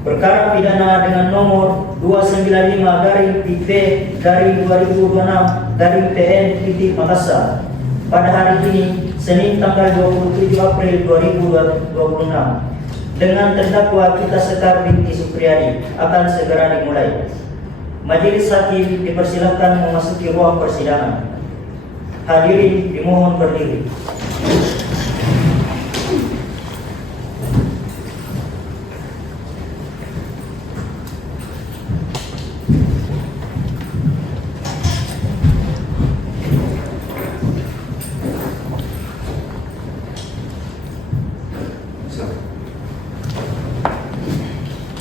Perkara pidana dengan nomor 295 garing PP dari 2026 garing PN titik Makassar pada hari ini Senin tanggal 27 April 2026 dengan terdakwa Gita Sekar binti Supriyadi akan segera dimulai. Majelis hakim dipersilakan memasuki ruang persidangan. Hadirin dimohon berdiri.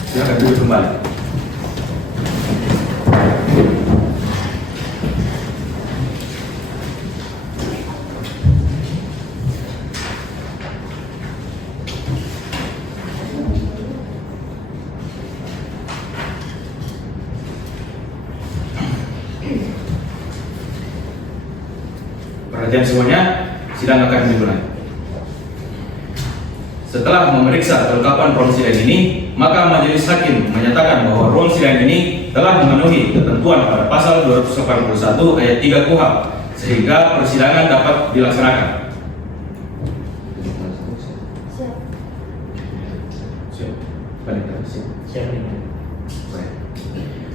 Silakan duduk kembali. Perhatian semuanya, sidang akan dimulai. Setelah memeriksa kelengkapan ruang sidang ini, maka majelis hakim menyatakan bahwa ruang sidang ini telah memenuhi ketentuan pada pasal 281 ayat 3 KUHP sehingga persidangan dapat dilaksanakan. Baik.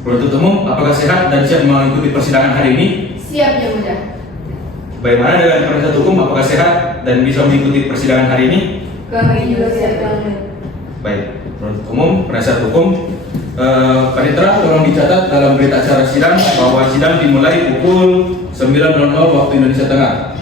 Penuntut umum, apakah sehat dan siap mengikuti persidangan hari ini? Siap, Yang Mulia. Bagaimana dengan penasihat hukum, apakah sehat dan bisa mengikuti persidangan hari ini? Kami juga siap, Yang Mulia. Baik, penuntut umum, penasihat hukum, panitera tolong dicatat dalam berita acara sidang bahwa sidang dimulai pukul 9.00 waktu Indonesia Tengah.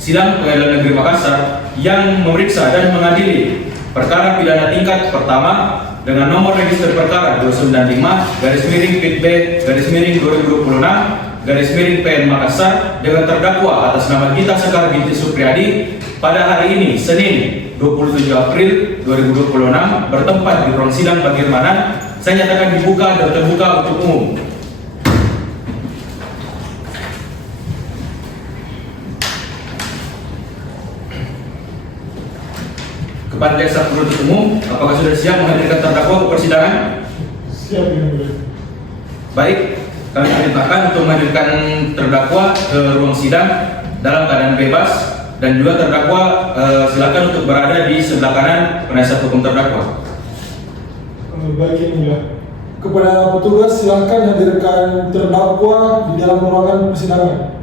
Sidang Pengadilan Negeri Makassar yang memeriksa dan mengadili perkara pidana tingkat pertama dengan nomor register perkara 295/PN/2026/PN dengan terdakwa atas nama Gita Sekar binti Supriyadi pada hari ini Senin 27 April 2026 bertempat di ruang sidang Bagirmanan. Saya nyatakan dibuka dan terbuka untuk umum. Kepada jaksa penuntut umum, apakah sudah siap menghadirkan terdakwa ke persidangan? Siap, Yang Mulia. Baik, kami perintahkan untuk menghadirkan terdakwa ke ruang sidang dalam keadaan bebas dan juga terdakwa silakan untuk berada di sebelah kanan penasihat hukum terdakwa. Baik, Yang Mulia. Kepada petugas silakan hadirkan terdakwa di dalam ruangan persidangan.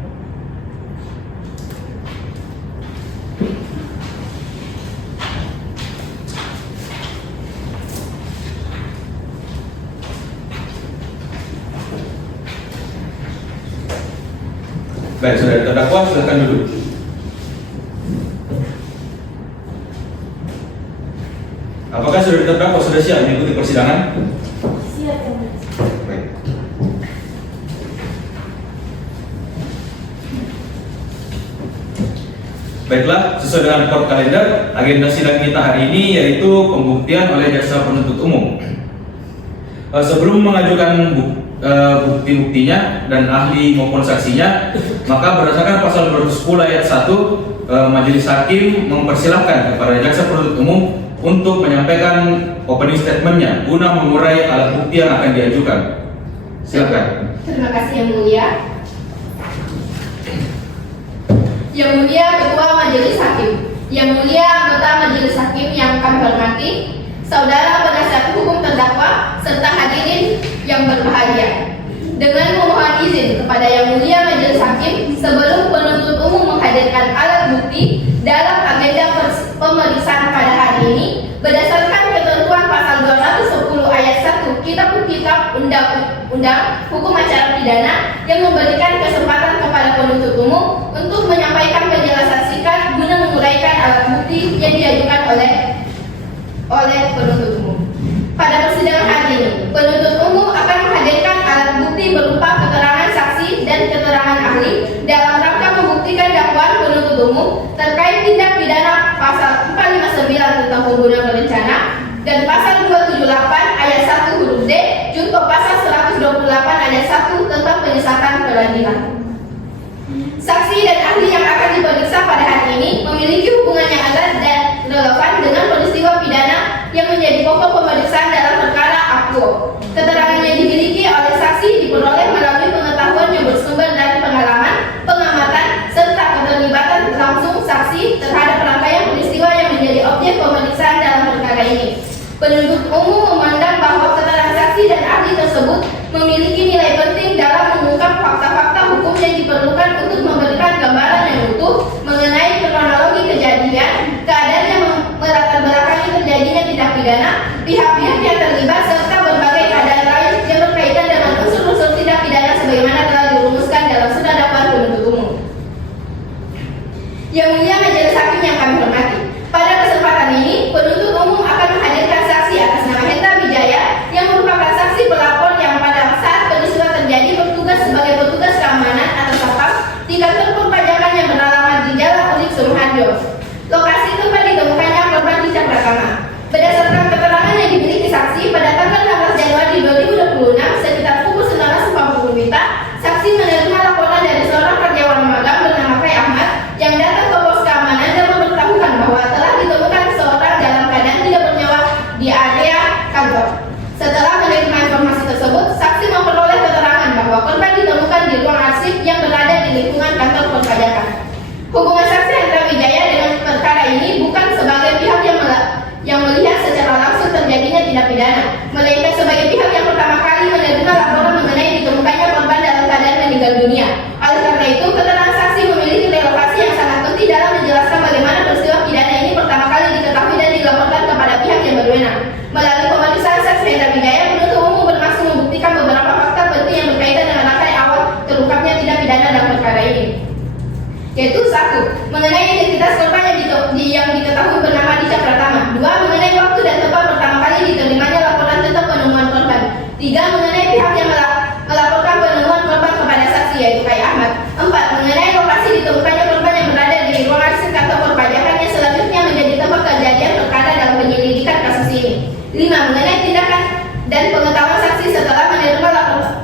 Baik, saudara terdakwa silakan duduk. Apakah saudara terdakwa sudah siap mengikuti persidangan? Siap, Yang Mulia. Baik. Baiklah, sesuai dengan report kalender, agenda sidang kita hari ini yaitu pembuktian oleh jaksa penuntut umum. Sebelum mengajukan bukti-buktinya dan ahli maupun saksinya, maka berdasarkan pasal 210 ayat 1, majelis hakim mempersilahkan kepada jaksa penuntut umum untuk menyampaikan opening statementnya guna mengurai alat bukti yang akan diajukan. Silakan. Terima kasih, Yang Mulia. Yang Mulia Ketua Majelis Hakim, Yang Mulia anggota Majelis Hakim yang kami hormati, saudara penasihat hukum terdakwa, serta hadirin yang berbahagia. Dengan memohon izin kepada Yang Mulia Majelis Hakim, sebelum penuntut umum menghadirkan alat bukti dalam agenda pemeriksaan pada hari ini, berdasarkan ketentuan pasal 210 ayat 1 Kitab Undang-Undang Hukum Acara Pidana yang memberikan kesempatan kepada penuntut umum untuk menyampaikan penjelasan singkat guna menguraikan alat bukti yang diajukan oleh penuntut umum. Pada persidangan hari ini, penuntut umum akan menghadirkan alat bukti berupa keterangan saksi dan keterangan ahli dalam rangka membuktikan dakwaan penuntut umum terkait tindak pidana pasal 459 tentang pembunuhan berencana dan pasal 278 ayat 1 huruf D junto pasal 128 ayat 1 tentang penyesatan peradilan. Saksi dan ahli yang akan diperiksa pada hari ini memiliki hubungan yang erat dan relevan dengan peristiwa pidana yang menjadi pokok pemeriksaan dalam perkara akuo. Keterangan yang dimiliki oleh saksi diperoleh melalui pengetahuan yang bersumber dari pengalaman, pengamatan, serta keterlibatan langsung saksi terhadap rangkaian peristiwa yang menjadi objek pemeriksaan dalam perkara ini. Penuntut umum memandang bahwa keterangan saksi dan ahli tersebut memiliki nilai penting dalam mengungkap fakta-fakta hukum yang diperlukan untuk memberikan gambaran yang utuh mengenai kronologi kejadian, keadaan yang melatar belakangi terjadinya tindak pidana, pihak-pihak yang terlibat, serta berbagai keadaan lain yang berkaitan dengan unsur-unsur tindak pidana sebagaimana telah dirumuskan dalam surat dakwaan penuntut umum. Yang mulia majelis hakim yang kami hormati, pada kesempatan ini penuntut umum akan menghadirkan saksi atas nama Hendra Wijaya yang merupakan saksi pelapor yang pada saat peristiwa terjadi bertugas sebagai petugas keamanan atau satpam di kantor perpajakan yang beralamat di Jalan Ulik Suruharjo. Lokasi tempat ditemukannya korban Richard Pratama. Berdasarkan keterangan yang dimiliki saksi, pada tanggal 16 Januari 2026 sekitar pukul 19.40 WITA, saksi menerima laporan dari seorang karyawan magang bernama Kai Ahmad yang datang ke pos keamanan dan memberitahukan bahwa telah ditemukan seorang dalam keadaan tidak bernyawa di area kantor. Setelah menerima informasi tersebut, saksi memperoleh keterangan bahwa korban ditemukan di ruang arsip yang berada di lingkungan kantor perpajakan. Hubungan saksi Hendra Wijaya dengan perkara ini bukan sebagai pihak yang melihat secara langsung terjadinya tindak pidana, melainkan sebagai pihak yang pertama kali menerima laporan mengenai ditemukannya korban dalam keadaan meninggal dunia. Oleh karena itu, keterangan saksi memiliki relevasi yang sangat penting dalam menjelaskan bagaimana peristiwa pidana ini pertama kali diketahui dan dilaporkan kepada pihak yang berwenang. Melalui pemeriksaan saksi Hendra Wijaya, penuntut umum bermaksud membuktikan beberapa fakta penting yang berkaitan dengan rangkaian awal terungkapnya tindak pidana dalam perkara ini. Yaitu 1. Mengenai identitas korban yang diketahui bernama Richard Pratama. 2. Mengenai waktu dan tempat pertama kali diterimanya laporan tentang penemuan korban. 3. Mengenai pihak yang melaporkan penemuan korban kepada saksi yaitu Kai Ahmad. 4. Mengenai lokasi ditemukannya korban yang berada di ruang arsip kantor perpajakan yang selanjutnya menjadi tempat kejadian perkara dalam penyelidikan kasus ini. 5. Mengenai tindakan dan pengetahuan saksi setelah menerima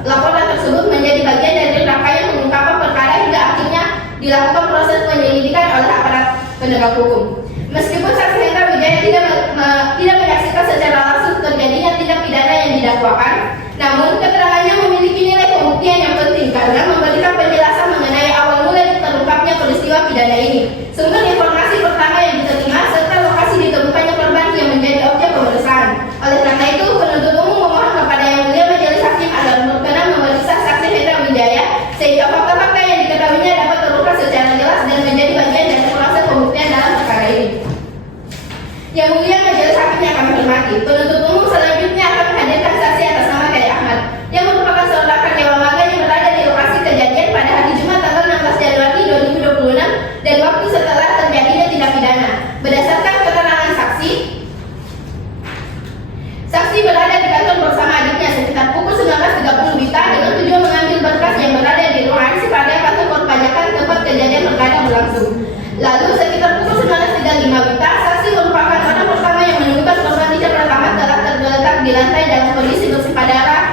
laporan tersebut menjadi bagian dari rangkaian pengungkapan perkara hingga akhirnya dilakukan proses penyelidikan oleh aparat penegak hukum. Meskipun saksi Hendra Wijaya tidak menyaksikan secara langsung terjadinya tindak pidana yang didakwakan, namun keterangannya memiliki nilai pembuktian yang penting karena memberikan penjelasan mengenai awal mula terungkapnya peristiwa pidana ini, sumber informasi pertama yang diterima, serta lokasi ditemukannya korban yang menjadi objek pemeriksaan. Oleh karena itu, penuntut umum memohon kepada Yang Mulia Majelis Hakim agar berkenan memeriksa saksi Hendra Wijaya sehingga fakta-fakta yang diketahuinya dapat terungkap secara jelas dan menjadi bagian dari proses pembuktian dalam perkara ini. Yang Mulia Majelis Hakim yang kami hormati, penuntut umum selanjutnya akan menghadirkan saksi atas nama Kai Ahmad yang merupakan seorang karyawan magang yang berada di lokasi kejadian pada hari Jumat tanggal 16 Januari 2026 dan waktu setelah terjadinya tindak pidana. Berdasarkan keterangan saksi, saksi berada di kantor bersama adiknya sekitar pukul 19.30 WITA dengan tujuan mengambil berkas yang berada di ruang arsip area kantor perpajakan tempat kejadian perkara berlangsung. Lalu sekitar pukul 19.35 WITA, saksi merupakan orang pertama yang menemukan korban Richard Pratama telah tergeletak di lantai dalam kondisi bersifat darah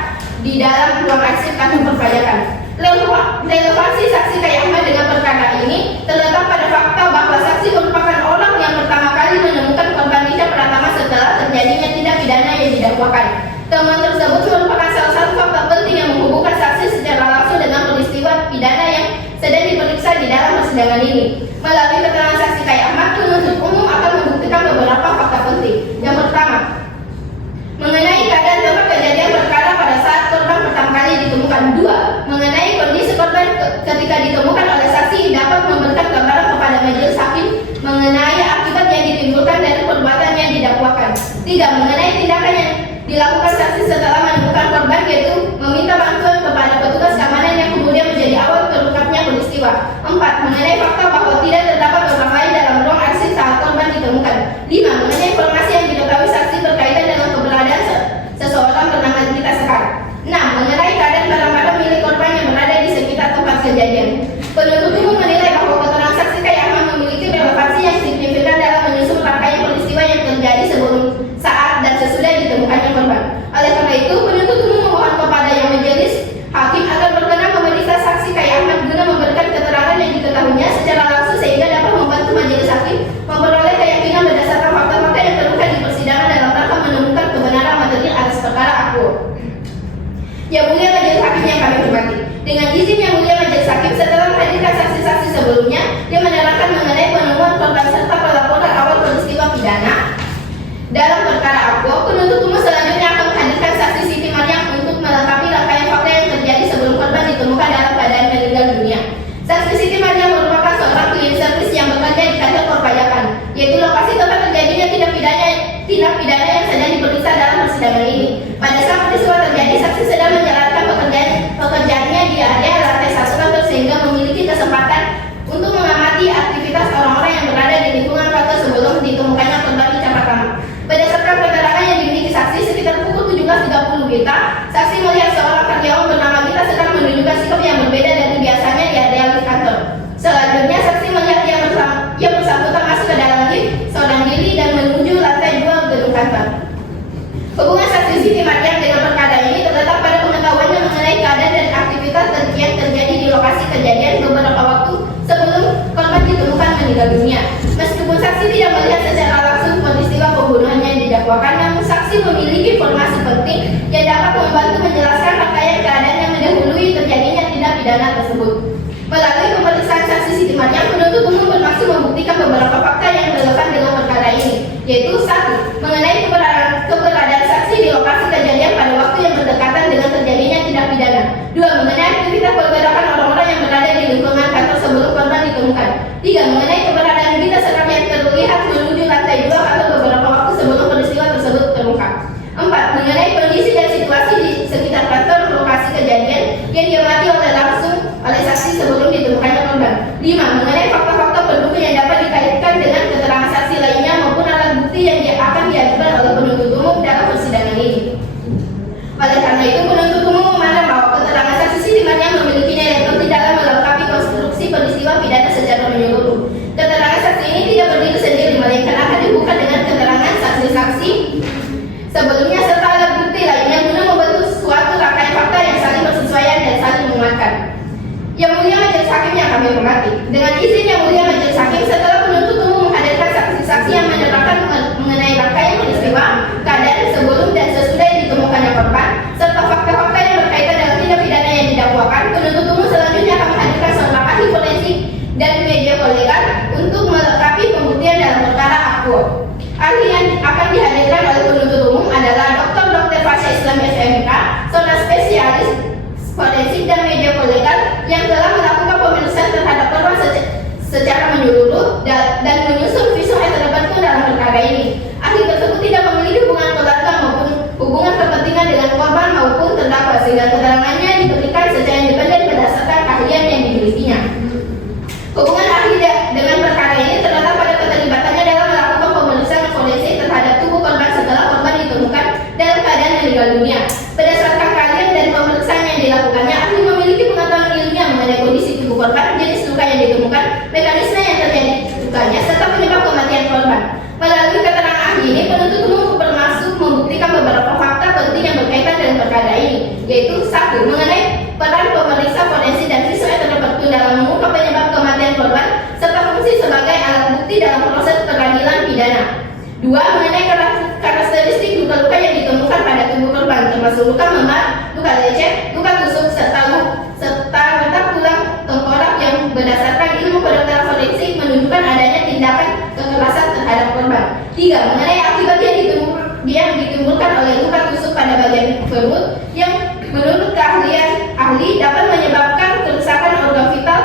di dalam ruang arsip kantor perpajakan. Relevansi saksi Kai Ahmad dengan perkara ini terletak pada fakta bahwa saksi merupakan orang yang pertama kali menemukan korban Richard Pratama setelah terjadinya tindak pidana yang didakwakan. Temuan tersebut merupakan salah satu fakta penting yang menghubungkan saksi secara langsung dengan peristiwa pidana yang sedang diperiksa di dalam persidangan ini. Melalui keterangan saksi Kai Ahmad, penuntut umum akan membuktikan beberapa fakta penting. Yang pertama, mengenai keadaan tempat kejadian perkara pada saat korban pertama kali ditemukan. 2. Mengenai kondisi korban ketika ditemukan oleh saksi dapat memberikan gambaran kepada majelis hakim mengenai akibat yang ditimbulkan dari perbuatan yang didakwakan. 3. Mengenai tindakan yang dilakukan saksi setelah menemukan korban yaitu meminta bantuan kepada petugas keamanan yang kemudian menjadi awal terungkapnya peristiwa. 4. Mengenai fakta bahwa tidak terdapat orang lain dalam ruang arsip saat korban ditemukan. 5. Mengenai informasi yang diketahui saksi berkaitan dengan keberadaan seseorang bernama Rita Sekar. 6. Mengenai keadaan barang-barang milik korban yang berada di sekitar tempat kejadian. Penuntut umum menilai bahwa keterangan saksi Kai Ahmad memiliki relevansi yang signifikan dalam menyusun rangkaian peristiwa yang terjadi sebelum, saat, dan sesudah ditemukannya korban. Oleh karena itu, penuntut umum memohon kepada Yang Majelis Hakim agar berkenan memeriksa saksi Kai Ahmad guna memberikan keterangan kejadian beberapa waktu sebelum korban ditemukan meninggal dunia. Meskipun saksi tidak melihat secara langsung peristiwa pembunuhan yang didakwakan, namun saksi memiliki informasi penting yang dapat membantu menjelaskan rangkaian keadaan yang mendahului terjadinya tindak pidana tersebut. Melalui pemeriksaan saksi sidimannya, penuntut umum bermaksud membuktikan beberapa fakta yang relevan dengan perkara ini, yaitu 1. Mengenai keberadaan saksi di lokasi kejadian pada waktu yang berdekatan dengan terjadinya tindak pidana. 2. Mengenai aktivitas pergerakan orang-orang yang berada di lingkungan kantor sebelum korban ditemukan. 3. Mengenai keberadaan berita seram yang terlihat menuju lantai 2 atau beberapa waktu sebelum peristiwa tersebut terungkap. 4. Mengenai kondisi dan situasi di sekitar kantor lokasi kejadian yang diamati langsung oleh saksi sebelum ditemukannya korban. 5. Mengenai fakta-fakta pendukung yang dapat dikaitkan dengan keterangan saksi lainnya maupun alat bukti yang akan diajukan oleh penuntut umum dalam persidangan ini. Oleh karena itu, penuntut umum memandang bahwa keterangan saksi sidimannya memiliki nilai penting dalam melengkapi konstruksi peristiwa pidana secara menyeluruh. Keterangan saksi ini tidak berdiri sendiri, melainkan akan dibuka dengan keterangan saksi-saksi sebelumnya serta alat bukti lainnya guna membentuk suatu rangkaian fakta yang saling bersesuaian dan saling menguatkan. Yang mulia majelis hakim yang kami hormati, dengan izin yang mulia majelis hakim, setelah penuntut umum menghadirkan saksi-saksi yang menerangkan mengenai rangkaian peristiwa, keadaan sebelum dan sesudah ditemukannya korban, serta fakta-fakta yang berkaitan dengan tindak pidana yang didakwakan, penuntut umum selanjutnya akan menghadirkan seorang ahli forensik dan media kolegal untuk melengkapi pembuktian dalam perkara akuo. Ahli yang akan dihadirkan oleh penuntut umum adalah Dr. Fasya Islam SMK, seorang spesialis forensik dan media kolegal yang telah melakukan pemeriksaan terhadap korban secara menyeluruh dan menyusun visum et repertum dalam perkara ini. Ahli tersebut tidak memiliki hubungan keluarga maupun hubungan kepentingan dengan korban maupun terdakwa, sehingga keterangannya diberikan secara independen berdasarkan keahlian yang dimilikinya. Hubungan ahli dengan perkara ini terletak pada keterlibatannya dalam melakukan pemeriksaan forensik terhadap tubuh korban setelah korban ditemukan dalam keadaan meninggal dunia. Berdasarkan keahlian dan pemeriksaan yang dilakukannya, ahli memiliki pengetahuan ilmiah mengenai kondisi tubuh korban, jenis luka yang ditemukan, mekanisme yang terjadi lukanya, serta penyebab kematian korban. Melalui keterangan ahli ini, penuntut umum bermaksud membuktikan beberapa fakta penting yang berkaitan dengan perkara ini, yaitu 1. Mengenai peran pemeriksa forensik dan visum et repertum dalam mengungkap penyebab kematian korban, serta fungsi sebagai alat bukti dalam proses peradilan pidana. 2. Mengenai karakteristik luka-luka yang ditemukan pada tubuh korban, termasuk luka memar, luka lecet, luka tusuk, serta retak tulang tengkorak yang berdasarkan ilmu kedokteran forensik menunjukkan adanya tindakan kekerasan terhadap korban. 3. Mengenai akibat yang ditimbulkan oleh luka tusuk pada bagian perut yang menurut keahlian ahli dapat menyebabkan kerusakan organ vital,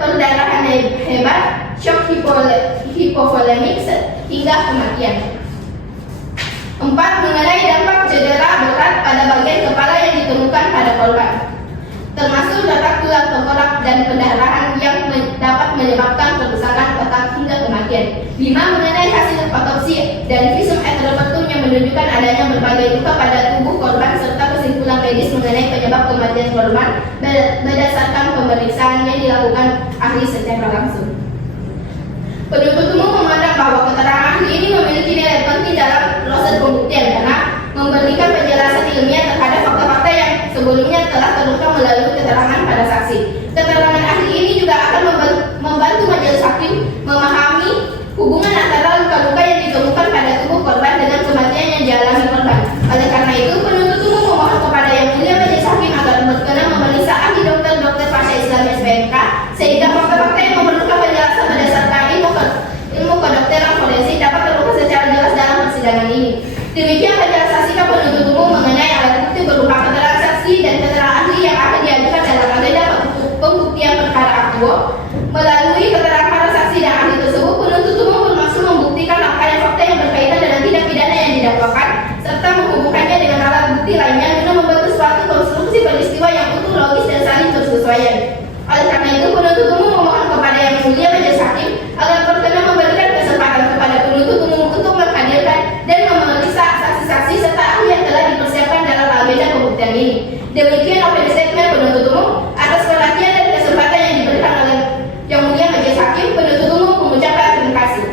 perdarahan hebat, shock hipovolemik hingga kematian. 4. Mengenai dampak cedera berat pada bagian kepala yang ditemukan pada korban, termasuk retak tulang tengkorak dan pendarahan yang dapat menyebabkan kerusakan otak hingga kematian. 5. Mengenai hasil otopsi dan visum et repertum yang menunjukkan adanya berbagai luka pada tubuh korban serta kesimpulan medis mengenai penyebab kematian korban berdasarkan pemeriksaan yang dilakukan ahli secara langsung. Penuntut umum memandang bahwa keterangan ahli ini memiliki nilai penting dalam proses pembuktian karena memberikan penjelasan ilmiah terhadap fakta-fakta yang sebelumnya telah terungkap melalui keterangan pada saksi. Keterangan ahli ini juga akan membantu majelis hakim memahami hubungan antara luka-luka yang ditemukan pada tubuh korban dengan kematian yang dialami korban. Oleh karena itu, penuntut umum memohon kepada yang mulia majelis hakim agar berkenan memeriksa ahli Dr. Fasya Islam SPMK sehingga fakta-fakta yang memerlukan penjelasan berdasarkan ilmu kedokteran forensik dapat terungkap secara jelas dalam persidangan ini. Demikian penjelasan penuntut umum mengenai alat bukti berupa keterangan saksi dan keterangan ahli yang akan diajukan dalam agenda pembuktian perkara akuo. Melalui keterangan para saksi dan ahli tersebut, penuntut umum bermaksud membuktikan rangkaian fakta yang berkaitan dengan tindak pidana yang didakwakan serta menghubungkannya dengan alat bukti lainnya guna membentuk suatu konstruksi peristiwa yang utuh, logis dan saling bersesuaian. Oleh karena itu, penuntut umum memohon kepada yang mulia majelis hakim agar berkenan memberikan kesempatan kepada penuntut umum untuk menghadirkan dan memeriksa saksi-saksi serta ahli yang telah dipersiapkan dalam agenda pembuktian ini. Demikian opini statement penuntut umum. Atas perhatian dan kesempatan yang diberikan oleh yang mulia majelis hakim, penuntut umum mengucapkan terima kasih.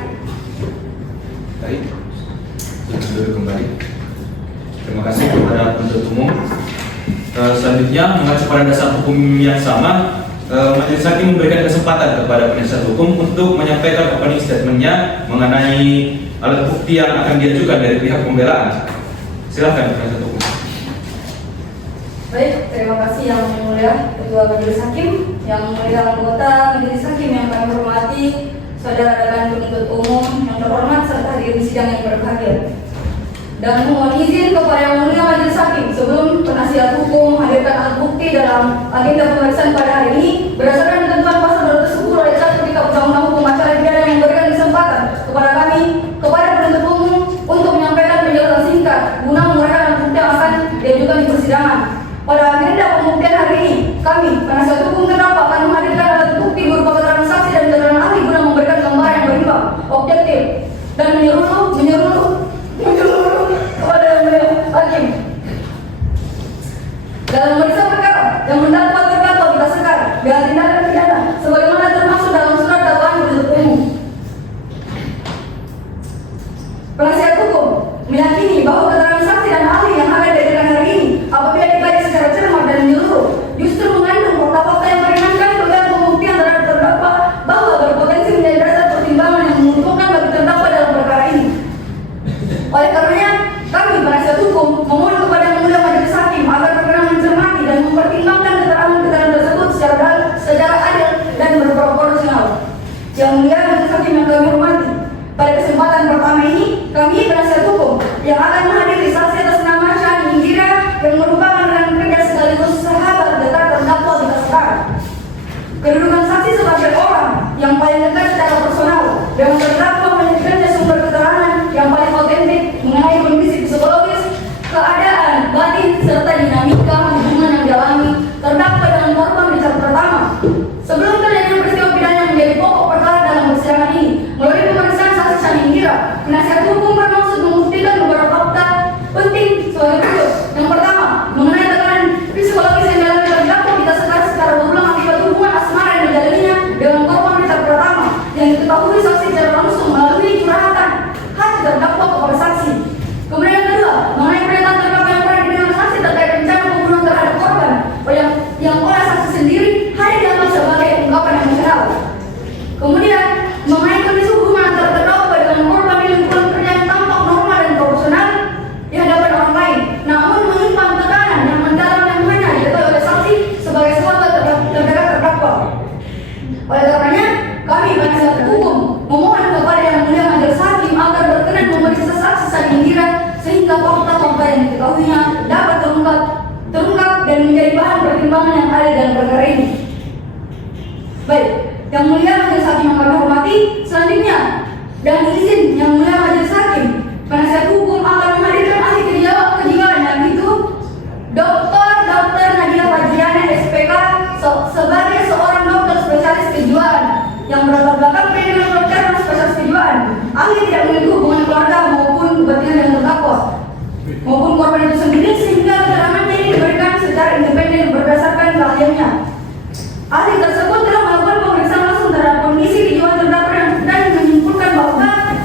Baik, duduk kembali. Terima kasih kepada penuntut umum. Selanjutnya mengacu pada dasar hukum yang sama, Majelis Hakim memberikan kesempatan kepada penasihat hukum untuk menyampaikan opening statementnya mengenai alat bukti yang akan diajukan dari pihak pembelaan. Silahkan penasihat hukum. Baik, terima kasih yang mulia Ketua Majelis Hakim, yang mulia anggota Majelis Hakim yang kami hormati, saudara dan penuntut umum yang terhormat serta hadirin sidang yang berbahagia. Dan mohon izin kepada yang mulia Majelis Hakim sebelum penasihat hukum menghadirkan alat bukti dalam agenda pemeriksaan pada hari ini berdasarkan ketentuan pasal 210 ayat 1 Kitab Undang-Undang Hukum Acara Pidana yang memberikan kesempatan kepada kami kepada penuntut umum untuk menyampaikan penjelasan singkat guna menguraikan alat bukti yang akan diajukan di persidangan. Pada agenda pembuktian hari ini, kami penasihat hukum terdakwa akan menghadirkan alat bukti berupa keterangan saksi dan keterangan ahli guna memberikan gambaran yang berimbang, objektif dan menyeluruh kepada yang mulia hakim. Dalam memeriksa perkara yang mendakwa terdakwa kita sekarang dengan tindakan pidana sebagaimana termaksud dalam surat dakwaan penuntut umum. Penasihat hukum meyakini bahwa keterangan saksi dan ahli yang akan dihadirkan hari ini apabila dikaji secara cermat dan menyeluruh justru mengandung fakta-fakta yang meringankan dugaan pembuktian terhadap terdakwa bahwa berpotensi menjadi dasar pertimbangan yang menguntungkan bagi terdakwa dalam perkara ini. Oleh karenanya, kami penasihat hukum memohon kepada yang mulia Majelis Hakim agar berkenan mencermati dan mempertimbangkan keterangan-keterangan tersebut secara adil dan berproporsional. Yang mulia Majelis Hakim yang kami hormati, pada kesempatan pertama ini, kami penasihat hukum yang akan menghadiri saksi atas nama Shani Indira yang merupakan rekan kerja sekaligus sahabat dekat terdakwa kita sekarang. Kedudukan saksi sebagai orang yang paling dekat secara personal dengan terdakwa menjadikannya sumber keterangan yang paling otentik mengenai kondisi psikologis, keadaan batin serta dinamika hubungan yang dialami terdakwa dengan korban di saat pertama. Sebelum terjadinya peristiwa pidana yang menjadi pokok perkara dalam persidangan ini, melalui pemeriksaan saksi Shani Indira, penasihat hukum bermaksud membuktikan beberapa fakta penting sebagai berikut. Yang pertama, mengenai tekanan psikologis yang dialami terdakwa kita secara berulang akibat hubungan asmara yang dijalaninya dengan korban di saat pertama yang diketahui saksi secara langsung melalui curhatan hati terdakwa kepada saksi. Kemudian yang kedua, mengenai pernyataan terdakwa yang pernah didengar saksi terkait rencana pembunuhan terhadap korban yang oleh saksi sendiri hanya dianggap sebagai ungkapan emosional. Kemudian mengenai kondisi hubungan antara terdakwa dengan korban di lingkungan kerja yang tampak normal dan profesional di hadapan orang lain, namun menyimpan tekanan yang mendalam yang hanya diketahui oleh saksi sebagai sahabat terdekat terdakwa. Oleh karenanya, kami penasihat hukum memohon kepada yang mulia Majelis Hakim agar berkenan memeriksa saksi Shani Indira sehingga fakta-fakta yang diketahuinya dapat terungkap dan menjadi bahan pertimbangan yang adil dalam perkara ini. Baik, yang mulia Majelis Hakim yang kami hormati, selanjutnya dengan izin yang mulia Majelis Hakim, penasihat hukum akan menghadirkan ahli kejiwaan yaitu Dr. Nadia Fajriana SPK sebagai seorang dokter spesialis kejiwaan yang berlatar belakang pendidikan dokter dan spesialis kejiwaan. Ahli tidak memiliki hubungan keluarga maupun kebatinan dengan terdakwa maupun korban itu sendiri sehingga keterangannya ini diberikan secara independen berdasarkan keahliannya. Ahli tersebut telah melakukan pemeriksaan langsung terhadap kondisi kejiwaan terdakwa dan menyimpulkan bahwa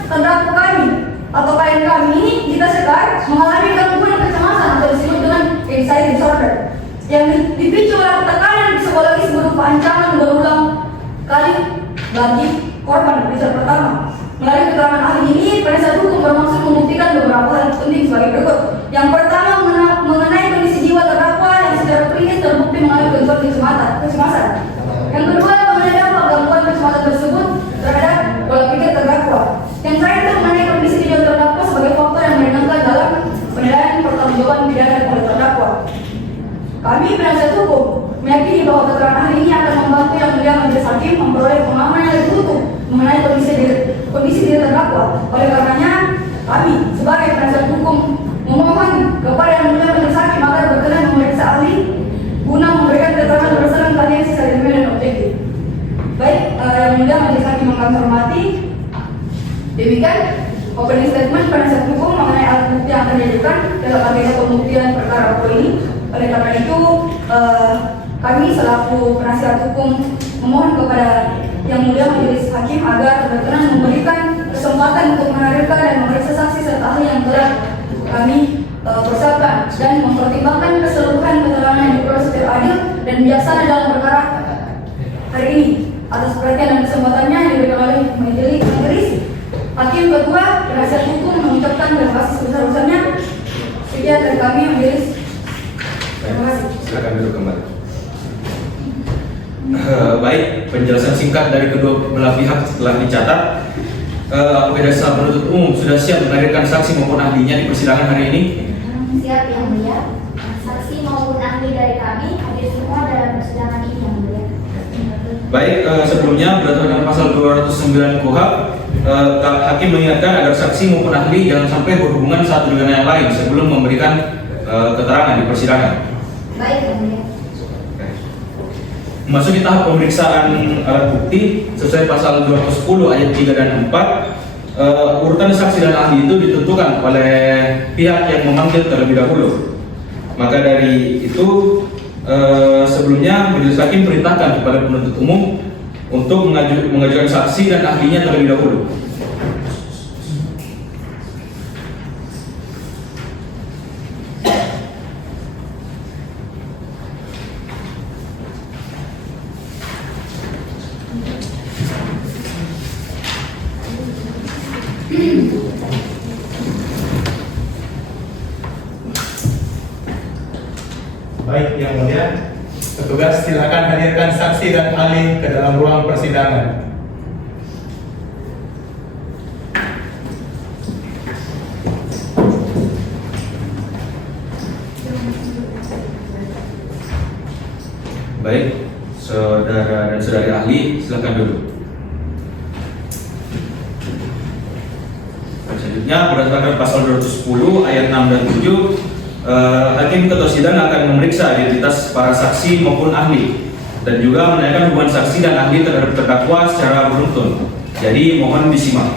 terdakwa kami atau klien kami ini kita sekarang mengalami gangguan kecemasan atau disebut dengan anxiety disorder yang dipicu oleh tekanan psikologis berupa ancaman berulang kali bagi korban di saat pertama. Melalui keterangan ahli ini, penasihat hukum bermaksud membuktikan beberapa hal penting sebagai berikut. Yang pertama mengenai kondisi jiwa terdakwa yang secara klinis terbukti mengalami gangguan kecemasan. Yang kedua mengenai dampak gangguan kecemasan tersebut terhadap pola pikir terdakwa. Yang terakhir mengenai kondisi jiwa terdakwa sebagai faktor yang meringankan dalam penilaian pertanggungjawaban pidana oleh terdakwa. Kami penasihat hukum meyakini bahwa keterangan ahli ini akan membantu yang mulia Majelis Hakim memperoleh pemahaman yang lebih utuh mengenai kondisi diri terdakwa. Oleh karenanya, kami sebagai penasihat hukum memohon kepada yang mulia Majelis Hakim agar berkenan memeriksa ahli guna memberikan keterangan berdasarkan keahlian secara ilmiah dan objektif. Baik, yang mulia Majelis Hakim yang kami hormati, demikian opening statement penasihat hukum mengenai alat bukti yang akan diajukan dalam agenda pembuktian perkara pokok ini. Oleh karena itu, kami selaku penasihat hukum memohon kepada yang mulia Majelis Hakim agar berkenan memberikan kesempatan untuk menghadirkan dan memeriksa saksi serta ahli yang telah kami persiapkan dan mempertimbangkan keseluruhan keterangan yang diperoleh secara adil dan bijaksana dalam perkara Baik, penjelasan singkat dari kedua belah pihak telah dicatat. Apakah jaksa penuntut umum sudah siap menghadirkan saksi maupun ahlinya di persidangan hari ini? Siap yang mulia. Saksi maupun ahli dari kami hadir semua dalam persidangan ini yang mulia. Baik, sebelumnya berdasarkan pasal 209 KUHP, hakim mengingatkan agar saksi maupun ahli jangan sampai berhubungan satu dengan yang lain sebelum memberikan keterangan di persidangan. Baik yang mulia. Memasuki tahap pemeriksaan alat bukti sesuai pasal 210 ayat 3 dan 4, urutan saksi dan ahli itu ditentukan oleh pihak yang memanggil terlebih dahulu. Maka dari itu sebelumnya majelis hakim perintahkan kepada penuntut umum untuk mengajukan saksi dan ahlinya terlebih dahulu. Baik, yang mulia, petugas silakan hadirkan saksi dan ahli ke dalam ruang persidangan. Baik, saudara dan saudari ahli, silakan duduk. Selanjutnya, berdasarkan pasal 210 ayat 6 dan 7, hakim ketua sidang akan memeriksa identitas para saksi maupun ahli dan juga menanyakan hubungan saksi dan ahli terhadap terdakwa secara beruntun. Jadi mohon disimak.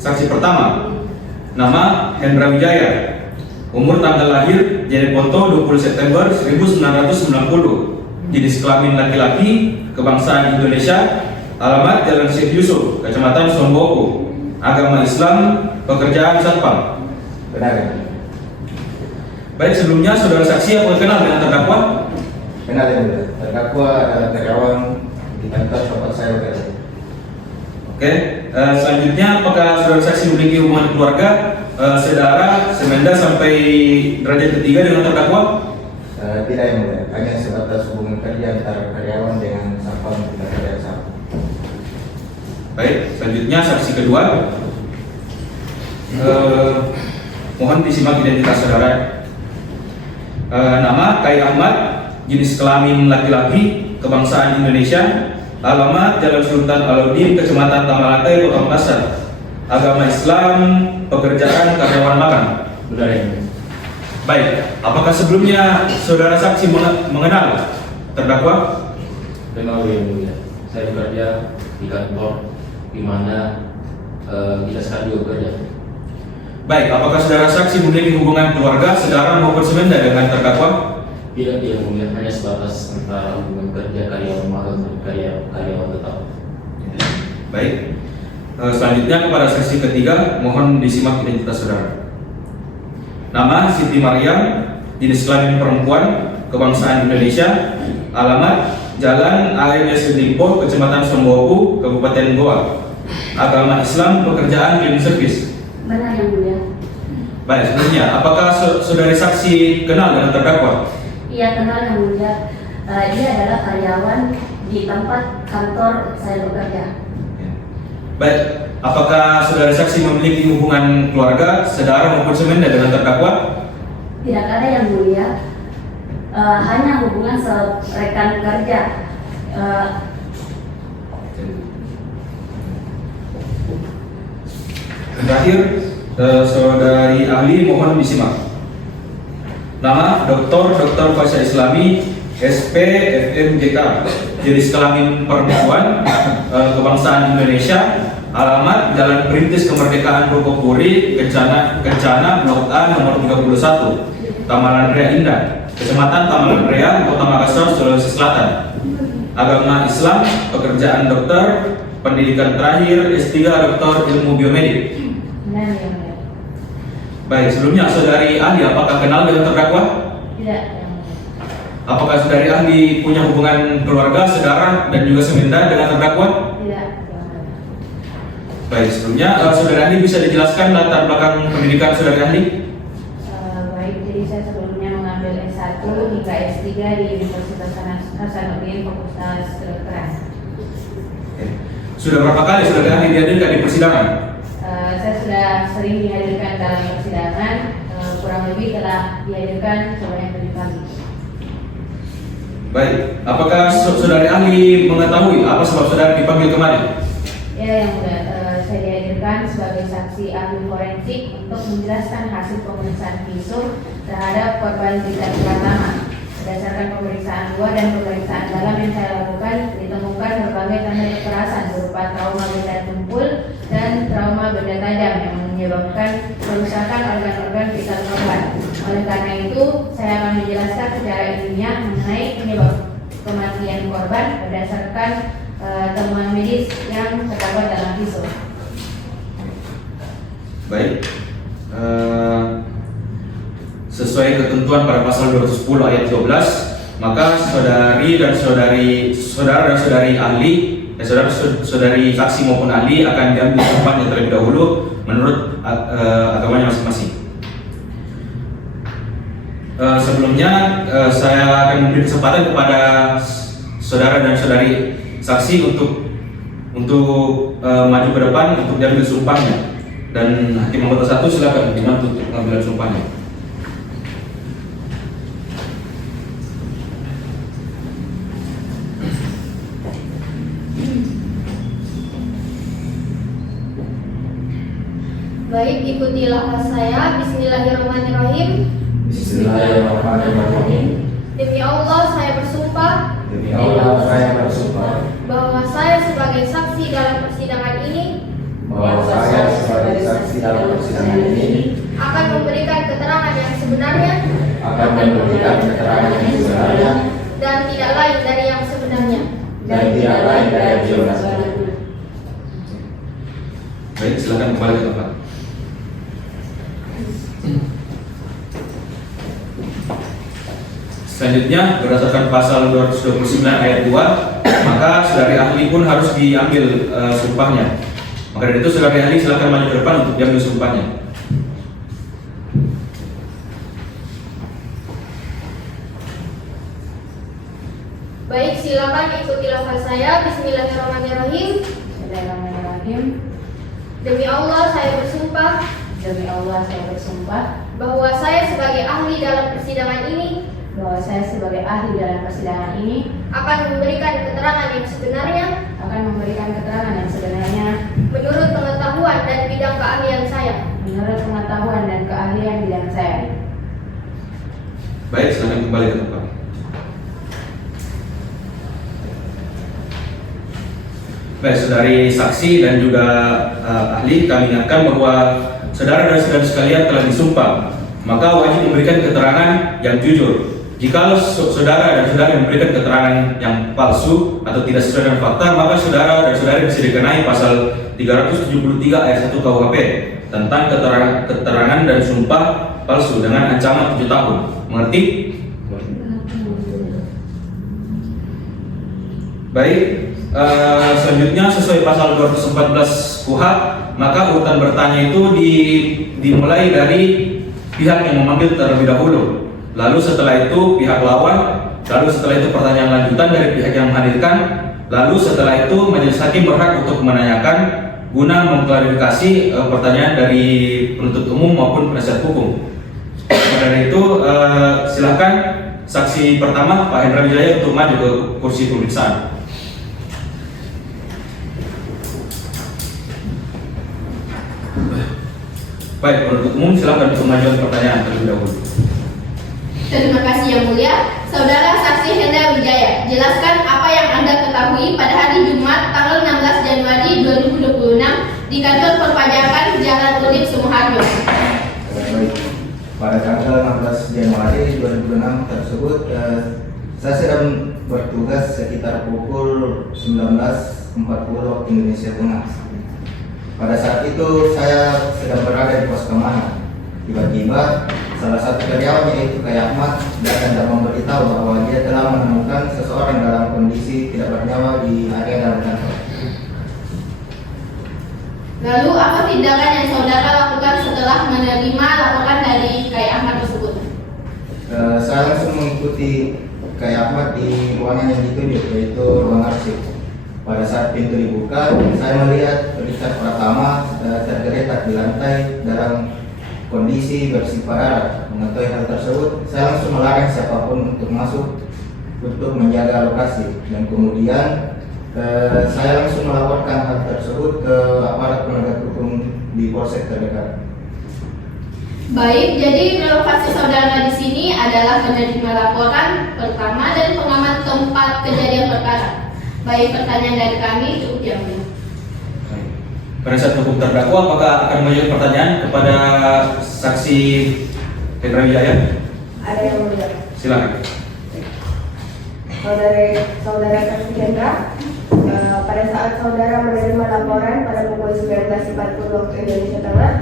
Saksi pertama, nama Hendra Wijaya, umur tanggal lahir Jeneponto 20 September 1990, jenis kelamin laki-laki, kebangsaan Indonesia, alamat Jalan Syekh Yusuf, Kecamatan Somboko, agama Islam, pekerjaan satpam. Benar. Baik, sebelumnya saudara saksi apa kenal dengan terdakwa? Benar ya, benar. Terdakwa adalah karyawan di kantor tempat saya bekerja. Oke, selanjutnya apakah saudara saksi memiliki hubungan keluarga, saudara, semenda sampai derajat ketiga dengan terdakwa? Tidak yang mulia, hanya sebatas hubungan kerja antara karyawan dengan satpam di kantor yang sama. Baik, selanjutnya saksi kedua. Mohon disimak identitas saudara. Nama Kai Ahmad, jenis kelamin laki-laki, kebangsaan Indonesia, alamat Jalan Sultan Alauddin, Kecamatan Tamalate, Kota Makassar, agama Islam, pekerjaan karyawan magang. Benar ya. Baik, apakah sebelumnya saudara saksi mengenal terdakwa? Kenal yang mulia. Saya bekerja di kantor di mana kita sekali bekerja. Baik, apakah saudara saksi memiliki hubungan keluarga, saudara maupun semenda dengan terdakwa? Tidak yang mulia, hanya sebatas antara hubungan kerja karyawan magang dan karyawan tetap. Baik, selanjutnya kepada saksi ketiga, mohon disimak identitas saudara. Nama Siti Mariam, jenis kelamin perempuan, kebangsaan Indonesia, alamat Jalan AMS Limpo, Kecamatan Somboku, Kabupaten Goa, agama Islam, pekerjaan cleaning service. Benar yang mulia. Baik, sebelumnya apakah saudari saksi kenal dengan terdakwa? Iya kenal yang mulia. Dia adalah karyawan di tempat kantor saya bekerja. Baik, apakah saudari saksi memiliki hubungan keluarga, saudara maupun semenda dengan terdakwa? Tidak ada yang mulia. Hanya hubungan rekan kerja. Terakhir, saudari ahli mohon disimak. Nama Dr. Fasya Islami, SP FMJK, jenis kelamin perempuan, kebangsaan Indonesia, alamat Jalan Perintis Kemerdekaan Rukopuri, Kencana, Blok A nomor 31, Tamalan Rea Indah, Kecamatan Tamalan Rea, Kota Makassar, Sulawesi Selatan. Agama Islam, pekerjaan dokter, pendidikan terakhir S3 Doktor Ilmu Biomedik. Benar yang mulia. Baik, sebelumnya saudari ahli apakah kenal dengan terdakwa? Tidak yang mulia. Apakah saudari ahli punya hubungan keluarga, saudara dan juga semenda dengan terdakwa? Tidak yang mulia. Baik, sebelumnya saudara ahli bisa dijelaskan latar belakang pendidikan saudara ahli? Baik, jadi saya sebelumnya mengambil S1 hingga S3 di Universitas Hasanuddin Fakultas Kedokteran. Sudah berapa kali saudara ahli dihadirkan di persidangan? Saya sudah sering dihadirkan dalam persidangan, kurang lebih telah dihadirkan sebanyak 7 kali. Baik, apakah saudara ahli mengetahui apa sebab saudara dipanggil kemarin? Ya, yang mulia, saya dihadirkan sebagai saksi ahli forensik untuk menjelaskan hasil pemeriksaan visum terhadap korban tindak pertama. Berdasarkan pemeriksaan luar dan pemeriksaan dalam yang saya lakukan, ditemukan berbagai tanda kekerasan berupa trauma benda tumpul dan trauma benda tajam yang menyebabkan kerusakan organ-organ vital korban. Oleh karena itu, saya akan menjelaskan secara ilmiah mengenai penyebab kematian korban berdasarkan temuan medis yang terdapat dalam visum. Baik, sesuai ketentuan pada pasal 210 ayat 12, maka saudara dan saudari ahli, saudari saksi maupun ahli akan diambil sumpahnya terlebih dahulu menurut agamanya masing-masing. Sebelumnya saya akan memberi kesempatan kepada saudara dan saudari saksi untuk maju ke depan untuk diambil sumpahnya, dan hakim anggota 1 silakan dibantu untuk mengambil sumpahnya. Baik, ikuti lafaz saya. Bismillahirrahmanirrahim. Bismillahirrahmanirrahim. Demi Allah saya bersumpah Demi Allah saya bersumpah bahwa saya sebagai saksi dalam persidangan ini bahwa saya sebagai saksi dalam persidangan ini akan memberikan keterangan yang sebenarnya akan memberikan keterangan yang sebenarnya dan tidak lain dari yang sebenarnya. yang sebenarnya. Baik, silakan kembali ke tempat. Selanjutnya, berdasarkan pasal 229 ayat 2, maka saudari ahli pun harus diambil sumpahnya. Maka dari itu saudari ahli silakan maju ke depan untuk diambil sumpahnya. Baik, silakan ikuti lafaz saya. Bismillahirrahmanirrahim. Bismillahirrahmanirrahim. Demi Allah saya bersumpah Demi Allah saya bersumpah bahwa saya sebagai ahli dalam persidangan ini bahwa saya sebagai ahli dalam persidangan ini akan memberikan keterangan yang sebenarnya menurut pengetahuan dan bidang keahlian saya. Baik, silakan kembali ke tempat. Baik, saudari saksi dan juga ahli, kami ingatkan bahwa saudara dan saudari sekalian telah disumpah, maka wajib memberikan keterangan yang jujur. Jika saudara dan saudari memberikan keterangan yang palsu atau tidak sesuai dengan fakta, maka saudara dan saudari bisa dikenai pasal 373 ayat 1 KUHP tentang keterangan dan sumpah palsu dengan ancaman 7 tahun. Mengerti? Baik, selanjutnya sesuai pasal 214 KUHP, maka urutan bertanya itu dimulai dari pihak yang memanggil terlebih dahulu. Lalu setelah itu pihak lawan, lalu setelah itu pertanyaan lanjutan dari pihak yang menghadirkan, lalu setelah itu majelis hakim berhak untuk menanyakan guna mengklarifikasi pertanyaan dari penuntut umum maupun penasihat hukum. Dari itu silakan saksi pertama Pak Hendra Wijaya untuk maju ke kursi pemeriksaan. Baik, penuntut umum silakan untuk mengajukan pertanyaan terlebih dahulu. Terima kasih yang mulia. Saudara saksi Hendra Wijaya, jelaskan apa yang Anda ketahui pada hari Jumat tanggal 16 Januari 2026 di kantor perpajakan Jalan Urip Sumoharjo. Baik. Pada tanggal 16 Januari 2006 tersebut, saya sedang bertugas sekitar pukul 19.40 waktu Indonesia Tengah. Pada saat itu saya sedang berada di pos keamanan. Tiba-tiba salah satu karyawan yaitu Kak Ahmad datang dan memberitahu bahwa dia telah menemukan seseorang dalam kondisi tidak bernyawa di area dalam kantor. Lalu apa tindakan yang saudara lakukan setelah menerima laporan dari Kai Ahmad tersebut? Saya langsung mengikuti Kai Ahmad di ruangan yang ditunjuk, yaitu ruang arsip. Pada saat pintu dibuka, saya melihat Richard Pratama tergeletak di lantai dalam kondisi bersifat darah. Mengetahui hal tersebut, saya langsung melarang siapapun untuk masuk untuk menjaga lokasi, dan kemudian saya langsung melaporkan hal tersebut ke aparat penegak hukum di polsek terdekat. Baik, jadi relokasi saudara di sini adalah menerima laporan pertama dan pengamat tempat kejadian perkara. Baik, pertanyaan dari kami cukup yang mulia. Penasihat hukum terdakwa, apakah akan mengajukan pertanyaan kepada saksi Hendra Wijaya? Ada yang mulia. Silakan. Saudara saksi Hendra, pada saat saudara menerima laporan pada pukul 19.40 waktu Indonesia Tengah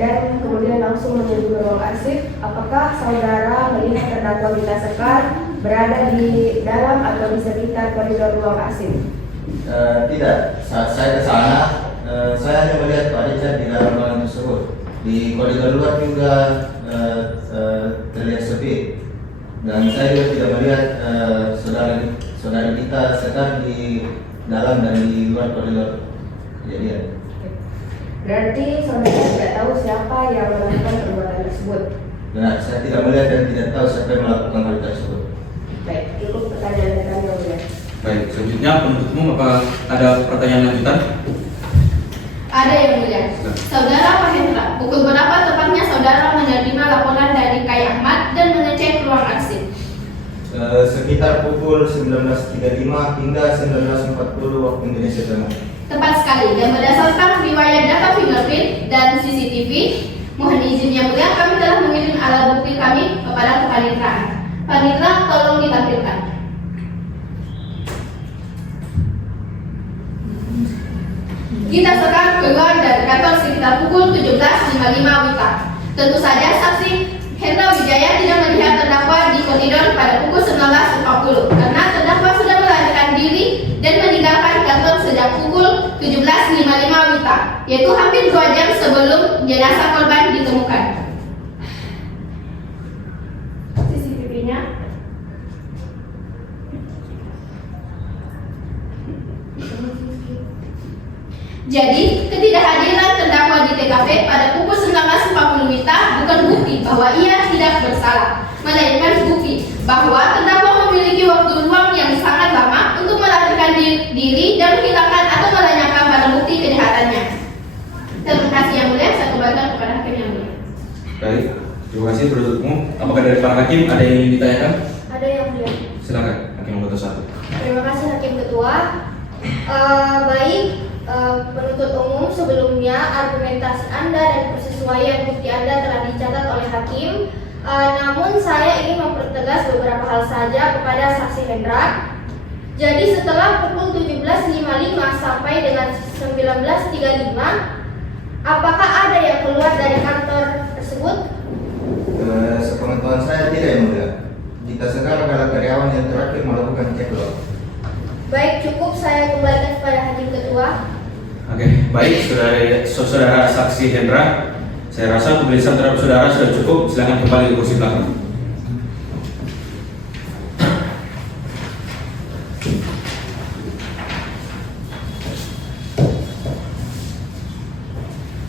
dan kemudian langsung menuju ke ruang arsip, apakah saudara melihat terdakwa Gita Sekar berada di dalam atau di sekitar koridor ruang arsip? Tidak, saat saya ke sana, saya hanya melihat Pak Richard di dalam ruangan tersebut. Di koridor luar juga terlihat sepi, dan saya juga tidak melihat saudara kita Sekar di dalam dan di luar koridor kejadian. Berarti saudara tidak tahu siapa yang melakukan perbuatan tersebut? Benar, saya tidak melihat dan tidak tahu siapa yang melakukan hal tersebut. Baik, cukup pertanyaan dari kami, Mulia. Baik, selanjutnya penuntut umum, apa ada pertanyaan lanjutan? Ada yang mulia. Saudara Pak Hendra, pukul berapa tepatnya saudara menerima laporan dari Kai Ahmad dan mengecek ruang arsip? Sekitar pukul 19.35 hingga 19.40 waktu Indonesia Tengah. Tepat sekali, dan berdasarkan riwayat data fingerprint dan CCTV, mohon izin yang mulia, kami telah mengirim alat bukti kami kepada kepaniteraan. Panitera, tolong ditampilkan. Kita sekarang keluar dari kantor sekitar pukul 17.55 WITA. Tentu saja saksi Hendra Wijaya tidak melihat terdakwa di koridor pada pukul 19.40 karena terdakwa sudah melarikan diri dan meninggalkan kantor sejak pukul 17.55 WITA, yaitu hampir 2 jam sebelum jenazah korban ditemukan. CCTV-nya. Jadi, ketidakhadiran terdakwa di TKP pada pukul 19.40 WITA bukan bukti bahwa ia tidak bersalah, melainkan bukti bahwa terdakwa memiliki waktu luang yang sangat lama untuk melarikan diri dan menghilangkan atau melenyapkan barang bukti kejahatannya. Terima kasih yang mulia, saya kembalikan kepada hakim yang mulia. Baik, terima kasih penuntut umum. Apakah dari para hakim ada yang ingin ditanyakan? Ada yang mulia. Silakan, hakim nomor 1. Terima kasih Hakim Ketua. Penuntut umum, sebelumnya argumentasi Anda dan persesuaian bukti Anda telah dicatat oleh Hakim. Namun saya ingin mempertegas beberapa hal saja kepada saksi Hendra. Jadi setelah pukul 17.55 sampai dengan 19.35, apakah ada yang keluar dari kantor tersebut? Sepengetahuan saya tidak, yang mulia. Kita sekarang adalah karyawan yang terakhir melakukan cek log. Baik, cukup, saya kembalikan kepada Hakim Ketua. Oke, baik, saudara saksi Hendra, saya rasa pemeriksaan terhadap saudara sudah cukup. Silakan kembali ke kursi belakang.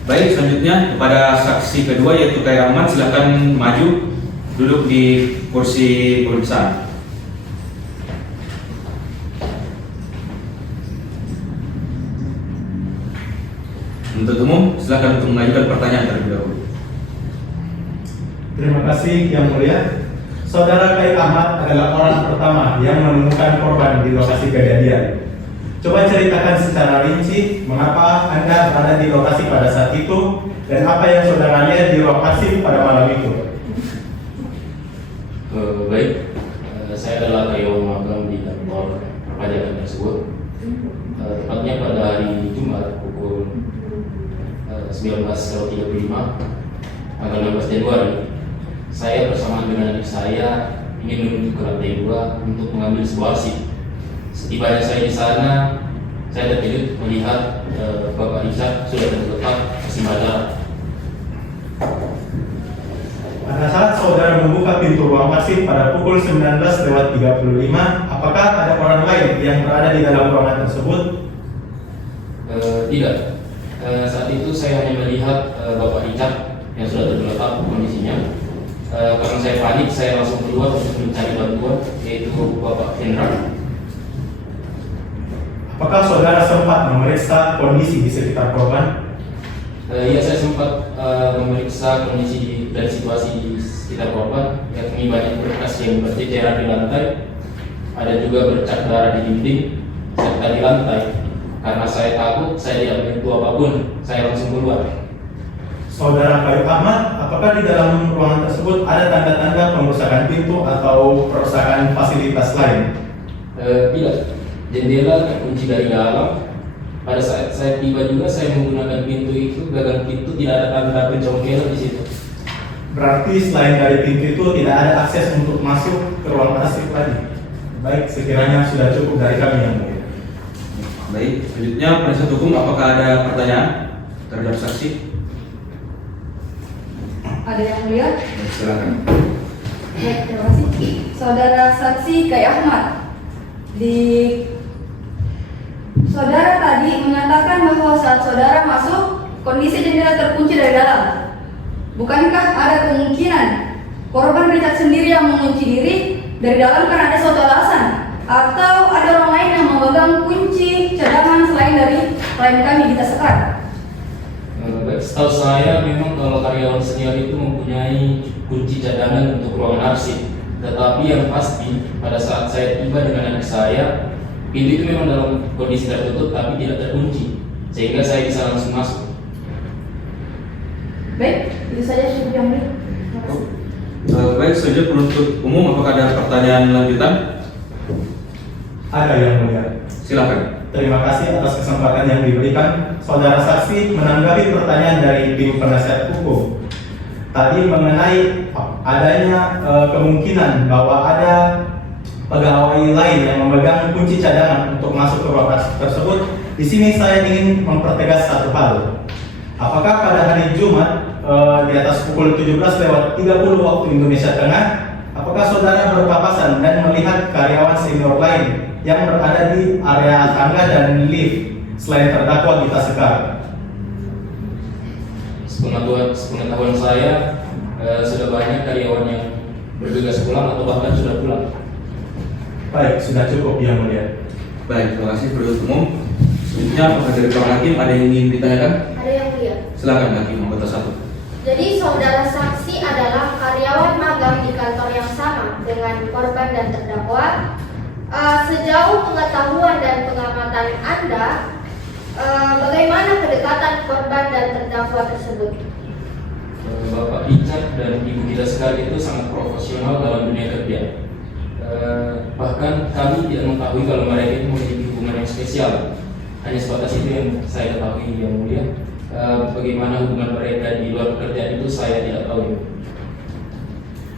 Baik, selanjutnya kepada saksi kedua yaitu Kai Ahmad, silakan maju duduk di kursi pemeriksaan. Untuk umum, silakan untuk mengajukan pertanyaan terlebih dahulu. Terima kasih yang mulia. Saudara Kai Ahmad adalah orang pertama yang menemukan korban di lokasi kejadian. Coba ceritakan secara rinci mengapa Anda berada di lokasi pada saat itu dan apa yang saudara lihat di lokasi pada malam itu. Baik, saya adalah karyawan magang di kantor perpajakan tersebut. Tepatnya pada hari Jumat pukul 19.35 tanggal 16 Januari, saya bersama dengan adik saya ingin menuju ke lantai 2 untuk mengambil sebuah arsip. Setibanya saya di sana, saya terkejut melihat Bapak Richard sudah terletak di saudara. Pada saat saudara membuka pintu ruang arsip pada pukul 19:35, apakah ada orang lain yang berada di dalam ruangan tersebut? Tidak. Saat itu saya hanya melihat Bapak Richard yang sudah tergeletak kondisinya. Karena saya panik, saya langsung keluar untuk mencari bantuan, yaitu Bapak Hendra. Apakah saudara sempat memeriksa kondisi di sekitar korban? Ya, saya sempat memeriksa kondisi dan situasi di sekitar korban, yakni banyak berkas yang berceceran di lantai, ada juga bercak darah di dinding serta di lantai. Karena saya takut, saya tidak menyentuh apapun, saya langsung keluar. Saudara Kayu Ahmad, apakah di dalam ruangan tersebut ada tanda-tanda pengerusakan pintu atau perusakan fasilitas lain? Tidak, jendela terkunci dari dalam. Pada saat saya tiba juga saya menggunakan pintu itu, gagang pintu tidak ada tanda pencongkelan di situ. Berarti selain dari pintu itu tidak ada akses untuk masuk ke ruang arsip lagi. Baik, sekiranya sudah cukup dari kami yang mulia. Baik, selanjutnya penasihat hukum, apakah ada pertanyaan terhadap saksi? Ada yang mulia? Silakan. Baik, terima kasih. Saudara saksi Kai Ahmad, saudara tadi menyatakan bahwa saat saudara masuk, kondisi jendela terkunci dari dalam. Bukankah ada kemungkinan korban Richard sendiri yang mengunci diri dari dalam karena ada suatu alasan? Atau ada orang lain yang memegang kunci cadangan selain kami kita sekarang? Baik, setahu saya memang kalau karyawan senior itu mempunyai kunci cadangan untuk ruangan arsip. Tetapi yang pasti pada saat saya tiba dengan adik saya, pintu itu memang dalam kondisi tertutup tapi tidak terkunci, sehingga saya bisa langsung masuk. Baik, itu saja cukup yang mulia. Terima kasih. Baik, selanjutnya penuntut umum, apakah ada pertanyaan lanjutan? Ada yang mulia. Silakan. Terima kasih atas kesempatan yang diberikan. Saudara saksi menanggapi pertanyaan dari tim penasihat hukum tadi mengenai adanya kemungkinan bahwa ada pegawai lain yang memegang kunci cadangan untuk masuk ke ruang arsip tersebut. Di sini saya ingin mempertegas satu hal. Apakah pada hari Jumat di atas pukul 17:30 waktu Indonesia Tengah, apakah saudara berpapasan dan melihat karyawan senior lain yang berada di area tangga dan lift selain terdakwa Gita Sekar? Sepengetahuan saya sudah banyak karyawan yang bergegas pulang atau bahkan sudah pulang. Baik, sudah cukup yang mulia. Baik, terima kasih penuntut umum. Selanjutnya apakah dari Pak Hakim ada yang ingin ditanyakan? Ada yang mulia. Silakan Hakim, anggota 1. Jadi saudara saksi adalah karyawan magang di kantor yang sama dengan korban dan terdakwa. Sejauh pengetahuan dan pengamatan Anda, bagaimana kedekatan korban dan terdakwa tersebut? Bapak Richard dan Ibu Gita Sekar itu sangat profesional dalam dunia kerja. Bahkan kami tidak mengetahui kalau mereka itu memiliki hubungan yang spesial. Hanya sebatas itu yang saya ketahui yang mulia. Bagaimana hubungan mereka di luar pekerjaan itu saya tidak tahu.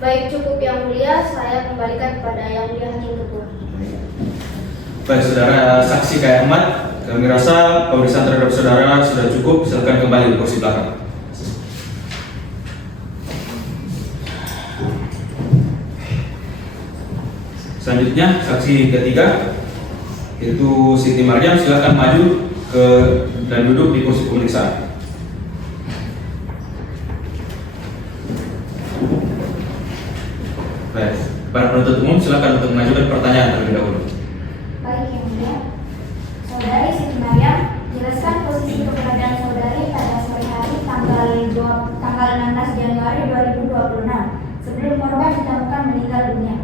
Baik, cukup yang mulia. Saya kembalikan kepada yang mulia Hakim Ketua. Baik, saudara saksi Kai Ahmad, kami rasa pemeriksaan terhadap saudara sudah cukup. Silakan kembali di kursi belakang. Selanjutnya saksi ketiga yaitu Siti Maryam, silakan maju ke dan duduk di kursi pemeriksaan. Baik, para penuntut umum silakan untuk mengajukan pertanyaan terlebih dahulu. Baik yang mulia, saudari Siti Maryam, jelaskan posisi keberadaan saudari pada sore hari tanggal 16 Januari 2026 sebelum korban ditemukan meninggal dunia.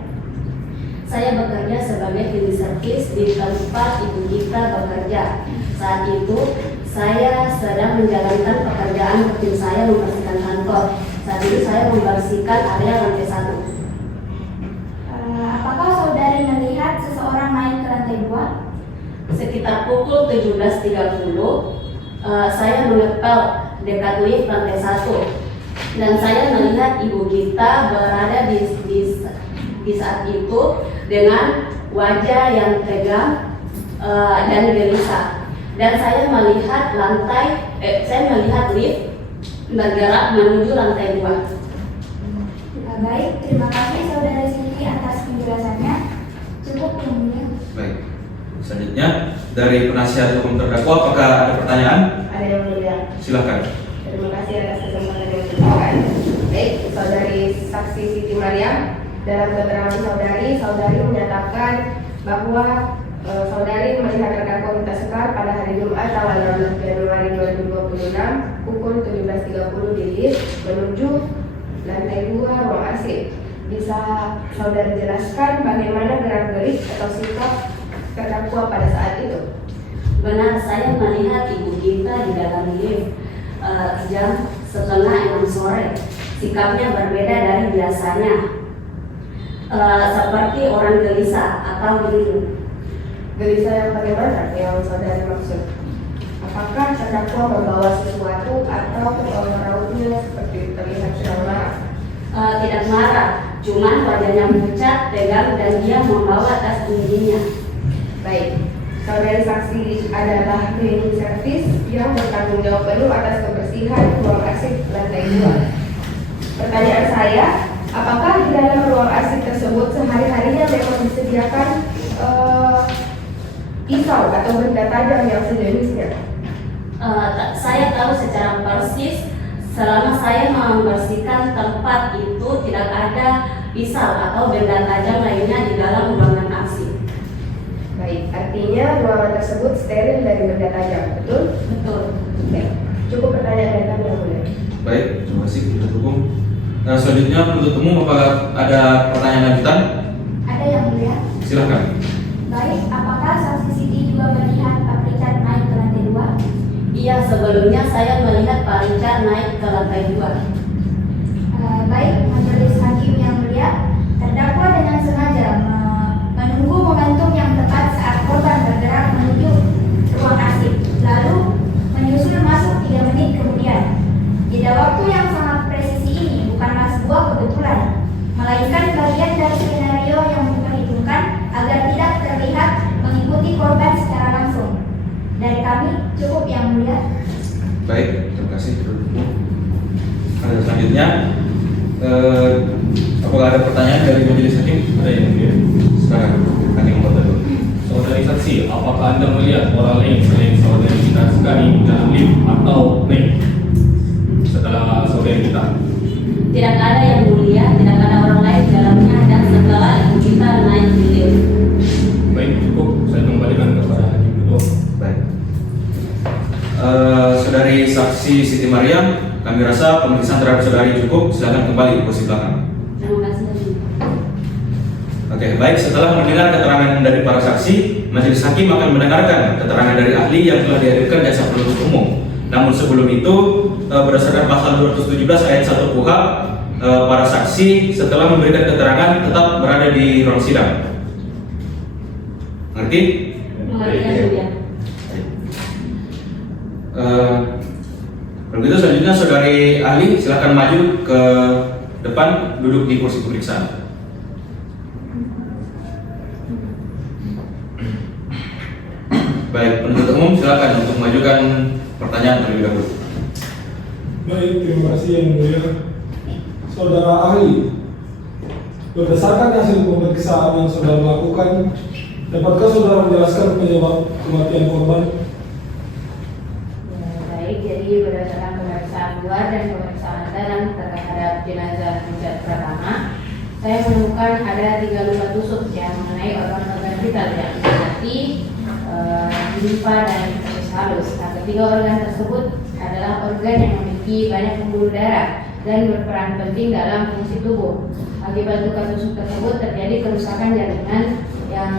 Saya bekerja sebagai tim servis di tempat Ibu Gita bekerja. Saat itu saya sedang menjalankan pekerjaan rutin saya membersihkan kantor. Saat itu saya membersihkan area lantai 1. Apakah saudari melihat seseorang naik ke lantai 2? Sekitar pukul 17.30 saya mengepel dekat lift lantai 1 dan saya melihat Ibu Gita berada di saat itu dengan wajah yang tegang dan gelisah. dan saya melihat lift bergerak menuju lantai 2. Baik, terima kasih Saudara Siti atas penjelasannya. Cukup yang mulia. Baik. Selanjutnya dari penasihat hukum terdakwa, apakah ada pertanyaan? Ada yang mulia. Silakan. Terima kasih atas kesempatan yang diberikan. Baik, Saudari Saksi Siti Mariam, dalam keterangan saudari menyatakan bahwa saudari melihat rekan Komite Sekar pada hari Jumat tanggal 16 Januari 2026 pukul 17.30 di lift menuju lantai 2 ruang arsip. Bisa saudari jelaskan bagaimana gerak-gerik atau sikap terdakwa pada saat itu? Benar, saya melihat ibu kita di dalam lift jam setengah 6 sore. Sikapnya berbeda dari biasanya, seperti orang gelisah atau bingung. Gelisah yang bagaimana yang saudari maksud? Apakah terdakwa membawa sesuatu atau merautnya seperti terlihat sedang marah? Tidak marah, cuman wajahnya pucat, tegang, dan dia membawa tas tingginya. Baik, saudari saksi adalah cleaning service yang bertanggung jawab penuh atas kebersihan ruang arsip lantai 2. Pertanyaan saya, apakah di dalam ruang arsip tersebut sehari-harinya memang disediakan pisau atau benda tajam yang sejenisnya? Saya tahu secara persis selama saya membersihkan tempat itu tidak ada pisau atau benda tajam lainnya di dalam ruangan arsip. Baik, artinya ruangan tersebut steril dari benda tajam, betul? Betul. Baik, cukup pertanyaan dari kami yang mulia. Baik, terima kasih penuntut umum. Nah, selanjutnya penuntut umum, apakah ada pertanyaan lanjutan? Ada yang mulia. Silakan. Baik, apakah saksi Siti juga melihat Pak Richard naik ke lantai 2? Iya, sebelumnya saya melihat Pak Richard naik ke lantai 2. Baik, majelis hakim yang mulia, terdakwa dengan sengaja menunggu momentum yang tepat saat korban bergerak menuju ruang arsip, lalu menyusul masuk 3 menit kemudian. Jeda waktu yang sangat presisi ini bukanlah sebuah kebetulan, melainkan bagian dari skenario yang diperhitungkan agar tidak terlihat mengikuti korban secara langsung. Dari kami cukup yang mulia. Baik, terima kasih penuntut umum. Selanjutnya, apakah ada pertanyaan dari majelis hakim? Ada yang mulia. Silakan, hakim Muhammad. Saudari saksi, apakah Anda melihat orang lain selain saudari kita sekali di dalam lift atau naik setelah saudari kita? Tidak ada yang mulia, tidak ada orang lain di dalamnya dan setelah ibu kita naik di lift. Baik, cukup. Saya kembalikan kepada hakim ketua. Baik. Saudari saksi Siti Mariam, kami rasa pemeriksaan terhadap saudari cukup. Silakan kembali ke kursi belakang. Terima kasih. Oke, baik. Setelah mendengar keterangan dari para saksi, majelis hakim akan mendengarkan keterangan dari ahli yang telah dihadirkan jaksa penuntut umum. Namun sebelum itu, berdasarkan pasal 217 ayat 1 KUHP, para saksi setelah memberikan keterangan tetap berada di ruang sidang. Ngerti? Kalau gitu selanjutnya saudari ahli silakan maju ke depan, duduk di kursi pemeriksaan. Baik, penuntut umum silakan untuk mengajukan pertanyaan terlebih dahulu. Baik, terima kasih yang mulia. Saudara ahli, berdasarkan hasil pemeriksaan yang saudara lakukan, dapatkah saudara menjelaskan penyebab kematian korban? Baik, jadi berdasarkan pemeriksaan luar dan pemeriksaan dalam terhadap jenazah Richard pertama, saya menemukan ada 3 luka tusuk yang mengenai organ-organ vital yang hati, limfa dan usus halus. Nah, ketiga organ tersebut adalah organ yang memiliki banyak pembuluh darah dan berperan penting dalam fungsi tubuh. Akibat luka tusuk tersebut terjadi kerusakan jaringan yang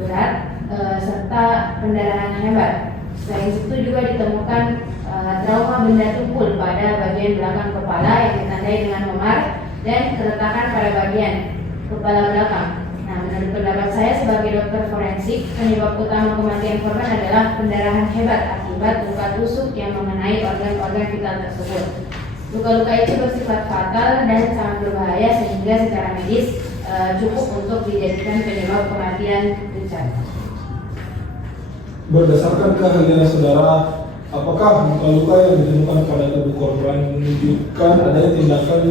berat serta pendarahan hebat. Selain itu juga ditemukan trauma benda tumpul pada bagian belakang kepala yang ditandai dengan memar dan keretakan pada bagian kepala belakang. Nah, menurut pendapat saya sebagai dokter forensik, penyebab utama kematian korban adalah pendarahan hebat akibat luka tusuk yang mengenai organ-organ vital tersebut. Luka-luka itu bersifat fatal dan sangat berbahaya sehingga secara medis cukup untuk dijadikan penyebab kematian Richard. Berdasarkan keahlian saudara, apakah luka-luka yang ditemukan pada tubuh korban menunjukkan adanya tindakan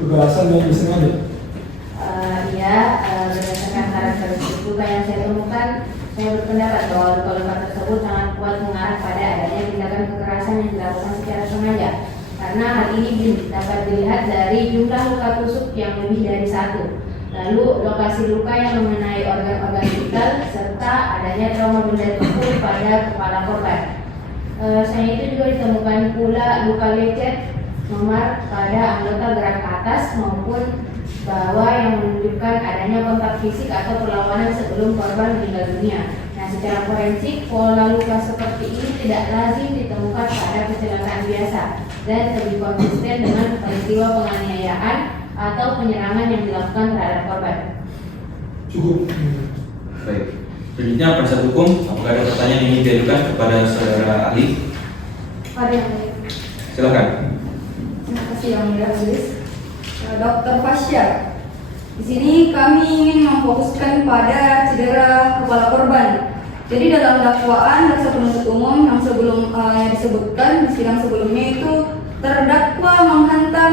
kekerasan yang disengaja? Berdasarkan karakteristik luka yang saya temukan, saya berpendapat bahwa luka-luka tersebut sangat kuat mengarah pada adanya tindakan kekerasan yang dilakukan secara sengaja. Karena hal ini dapat dilihat dari jumlah luka tusuk yang lebih dari satu. Lalu lokasi luka yang mengenai organ-organ vital serta adanya trauma benda tubuh pada kepala korban. Selain itu juga ditemukan pula luka lecet memar pada anggota gerak atas maupun bawah yang menunjukkan adanya kontak fisik atau perlawanan sebelum korban meninggal dunia. Nah, secara forensik, pola luka seperti ini tidak lazim ditemukan pada kecelakaan biasa dan lebih konsisten dengan peristiwa penganiayaan atau penyerangan yang dilakukan terhadap korban. Cukup. Baik. Selanjutnya penasihat hukum, apakah ada pertanyaan yang ingin diajukan kepada saudara ahli? Ada yang lain. Silakan. Terima kasih yang mulia majelis. Dokter Fasya, di sini kami ingin memfokuskan pada cedera kepala korban. Jadi dalam dakwaan jaksa penuntut umum yang disebutkan di sidang sebelumnya itu terdakwa menghantam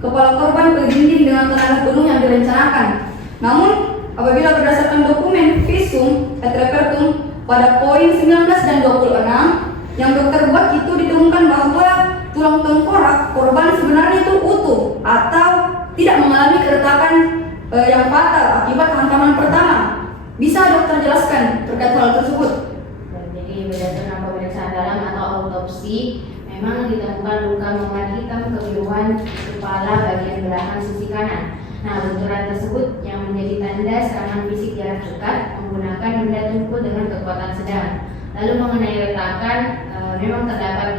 kepala korban ke dinding dengan tenaga penuh yang direncanakan. Namun apabila berdasarkan dokumen visum et repertum pada poin 19 dan 26 yang dokter buat itu ditemukan bahwa tulang tengkorak korban sebenarnya itu utuh atau tidak mengalami keretakan yang fatal akibat hantaman pertama. Bisa dokter jelaskan terkait hal tersebut? Jadi berdasarkan pemeriksaan dalam atau autopsi, memang ditemukan luka memar hitam kebiruan kepala bagian belakang sisi kanan. Nah, benturan tersebut yang menjadi tanda serangan fisik jarak dekat menggunakan benda tumpul dengan kekuatan sedang. Lalu mengenai retakan, memang terdapat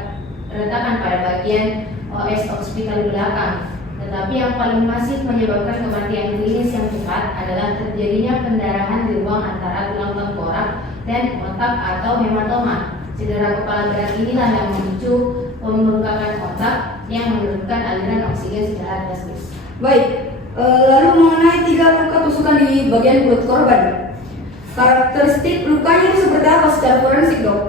retakan pada bagian OS occipital belakang. Tetapi yang paling masif menyebabkan kematian klinis yang cepat adalah terjadinya pendarahan di ruang antara tulang tengkorak dan otak atau hematoma. Cedera kepala berat inilah yang memicu pembengkakan otak yang menyebabkan aliran oksigen secara drastis. Baik, lalu mengenai 3 luka tusukan di bagian perut korban, karakteristik lukanya itu seperti apa secara forensik, dok?